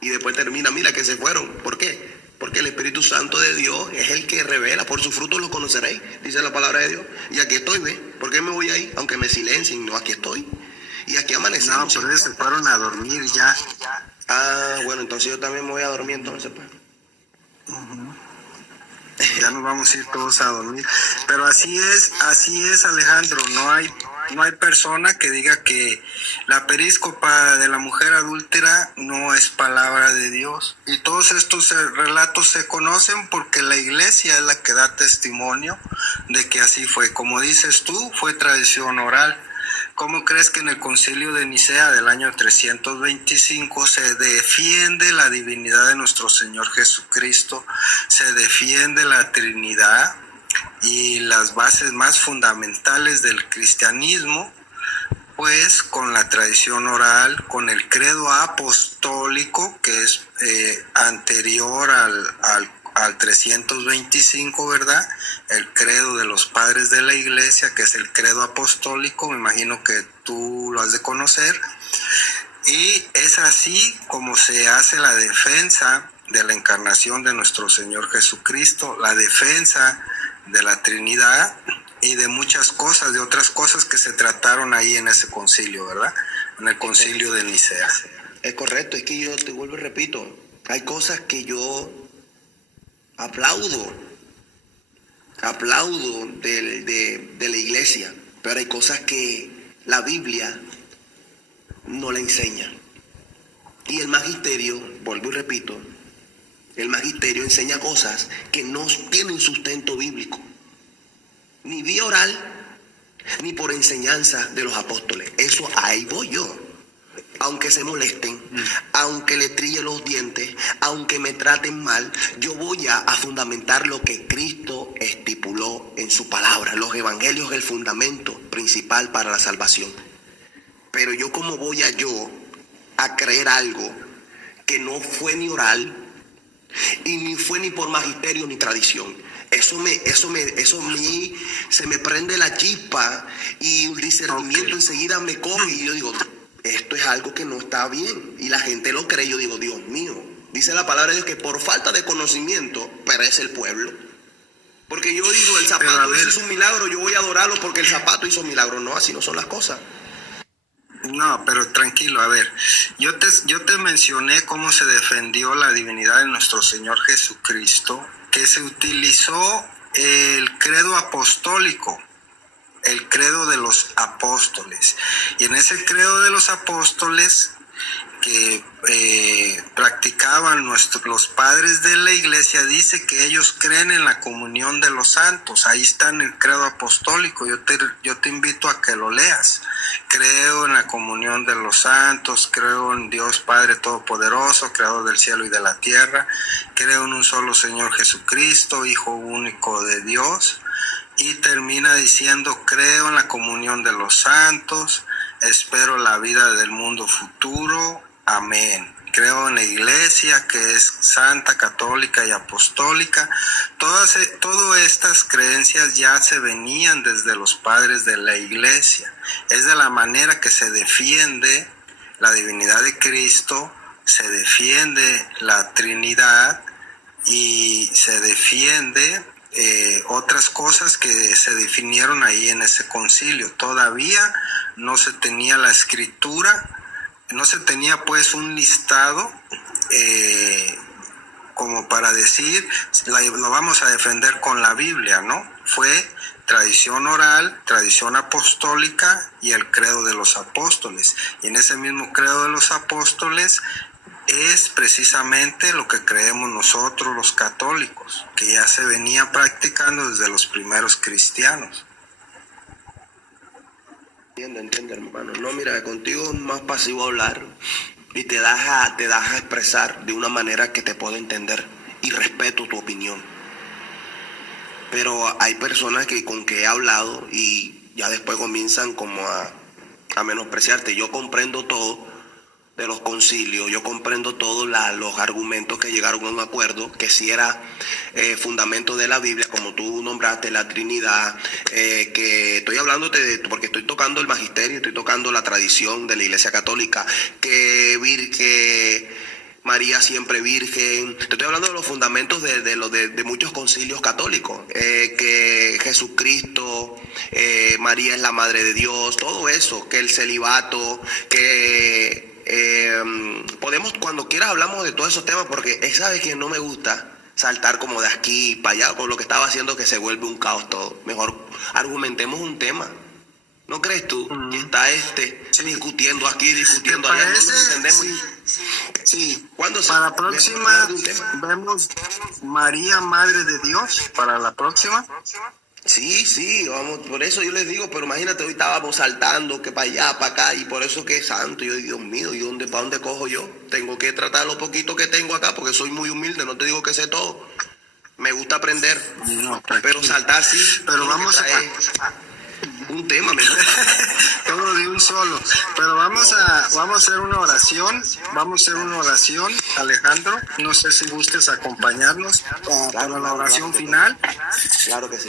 y después termina, mira que se fueron. ¿Por qué? Porque el Espíritu Santo de Dios es el que revela. Por sus frutos los conoceréis, dice la palabra de Dios. Y aquí estoy, ¿ves? ¿Por qué me voy ahí? Aunque me silencien, no, aquí estoy. Y aquí amanecemos. No, pero ellos se fueron a dormir ya. Ah, bueno, entonces yo también me voy a dormir entonces, pues. Ya nos vamos a ir todos a dormir. Pero así es, Alejandro. No hay persona que diga que la períscopa de la mujer adúltera no es palabra de Dios. Y todos estos relatos se conocen porque la Iglesia es la que da testimonio de que así fue. Como dices tú, fue tradición oral. ¿Cómo crees que en el concilio de Nicea del año 325 se defiende la divinidad de nuestro Señor Jesucristo? Se defiende la Trinidad y las bases más fundamentales del cristianismo, pues con la tradición oral, con el credo apostólico, que es anterior al 325, ¿verdad? El credo de los padres de la Iglesia, que es el credo apostólico, me imagino que tú lo has de conocer, y es así como se hace la defensa de la encarnación de nuestro Señor Jesucristo, la defensa de la Trinidad y de muchas cosas, de otras cosas que se trataron ahí en ese concilio, ¿verdad? En el concilio de Nicea. Es correcto, es que yo te vuelvo y repito, hay cosas que yo aplaudo de la Iglesia, pero hay cosas que la Biblia no la enseña. Y el magisterio, vuelvo y repito, el magisterio enseña cosas que no tienen sustento bíblico, ni vía oral, ni por enseñanza de los apóstoles. Eso ahí voy yo. Aunque se molesten, aunque le trille los dientes, aunque me traten mal, yo voy a fundamentar lo que Cristo estipuló en su palabra. Los evangelios es el fundamento principal para la salvación. Pero yo, ¿cómo voy a creer algo que no fue ni oral y ni fue ni por magisterio ni tradición? Eso a mí se me prende la chispa y el discernimiento enseguida me coge y yo digo, esto es algo que no está bien. Y la gente lo cree. Yo digo, Dios mío. Dice la palabra de Dios que por falta de conocimiento perece el pueblo. Porque yo digo, el zapato hizo un milagro, yo voy a adorarlo porque el zapato hizo un milagro. No, así no son las cosas. No, pero tranquilo, a ver. Yo te mencioné cómo se defendió la divinidad de nuestro Señor Jesucristo, que se utilizó el credo apostólico, el credo de los apóstoles. Y en ese credo de los apóstoles que practicaban los padres de la iglesia, dice que ellos creen en la comunión de los santos. Ahí está en el credo apostólico. Yo te invito a que lo leas. Creo en la comunión de los santos, creo en Dios Padre Todopoderoso, creador del cielo y de la tierra, creo en un solo Señor Jesucristo, Hijo único de Dios, y termina diciendo: creo en la comunión de los santos, espero la vida del mundo futuro, amén. Creo en la iglesia que es santa, católica y apostólica. Todas estas creencias ya se venían desde los padres de la iglesia. Es de la manera que se defiende la divinidad de Cristo, se defiende la Trinidad y se defiende otras cosas que se definieron ahí en ese concilio. Todavía no se tenía la escritura, no se tenía pues un listado como para decir, lo vamos a defender con la Biblia, ¿no? Fue tradición oral, tradición apostólica y el credo de los apóstoles. Y en ese mismo credo de los apóstoles es precisamente lo que creemos nosotros los católicos, que ya se venía practicando desde los primeros cristianos. Entiendo, hermano. No, mira, contigo es más pasivo hablar y te das a expresar de una manera que te puedo entender y respeto tu opinión. Pero hay personas con que he hablado y ya después comienzan como a menospreciarte. Yo comprendo todo de los concilios, yo comprendo todos los argumentos que llegaron a un acuerdo, que si era fundamento de la Biblia, como tú nombraste, la Trinidad, que estoy hablándote porque estoy tocando el magisterio, estoy tocando la tradición de la Iglesia Católica, que María siempre virgen. Te estoy hablando de los fundamentos de muchos concilios católicos, que Jesucristo, María es la Madre de Dios, todo eso, que el celibato, que podemos, cuando quieras hablamos de todos esos temas, porque sabes que no me gusta saltar como de aquí para allá con lo que estaba haciendo, que se vuelve un caos todo. Mejor argumentemos un tema. ¿No crees tú que está discutiendo aquí, discutiendo allá? No nos entendemos. Sí. ¿Cuándo para la próxima vemos María, Madre de Dios, para la próxima? Sí, vamos, por eso yo les digo, pero imagínate, hoy estábamos saltando que para allá, para acá, y por eso que es santo. Yo digo, Dios mío, ¿y para dónde cojo yo? Tengo que tratar lo poquito que tengo acá, porque soy muy humilde, no te digo que sé todo. Me gusta aprender, pero saltar sí. Pero vamos a un tema mejor. Todo de un solo. Pero vamos a hacer una oración. Vamos a hacer una oración, Alejandro. No sé si gustes acompañarnos para la oración final. Claro que sí.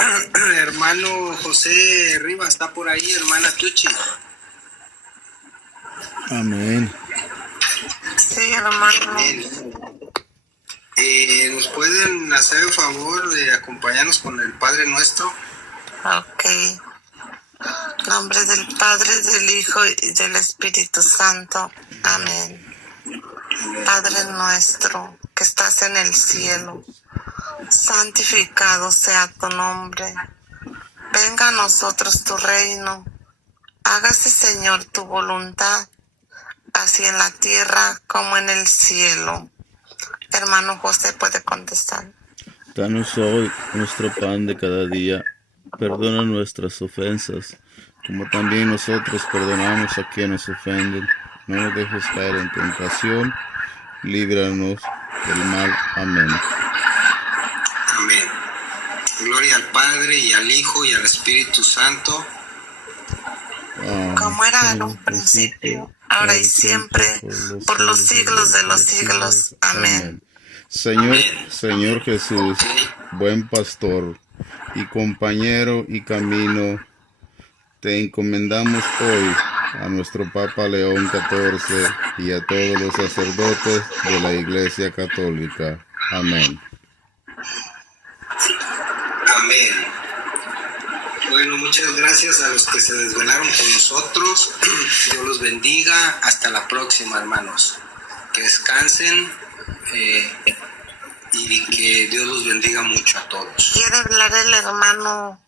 Hermano José Rivas está por ahí, hermana Tucci. Amén. Sí, hermano. ¿Nos pueden hacer el favor de acompañarnos con el Padre Nuestro? Ok. En nombre del Padre, del Hijo y del Espíritu Santo. Amén. Padre nuestro, que estás en el cielo, santificado sea tu nombre. Venga a nosotros tu reino. Hágase, Señor, tu voluntad, así en la tierra como en el cielo. Hermano José puede contestar. Danos hoy nuestro pan de cada día. Perdona nuestras ofensas, como también nosotros perdonamos a quienes nos ofenden. No nos dejes caer en tentación, líbranos del mal. Amén. Amén. Gloria al Padre, y al Hijo, y al Espíritu Santo. Como era en un principio, ahora y siempre, por los siglos de los siglos. Amén. Señor Jesús, buen pastor y compañero y camino, te encomendamos hoy a nuestro Papa León XIV y a todos los sacerdotes de la Iglesia Católica. Amén. Amén. Bueno, muchas gracias a los que se desvelaron con nosotros. Dios los bendiga. Hasta la próxima, hermanos. Que descansen y que Dios los bendiga mucho a todos. Quiere hablar el hermano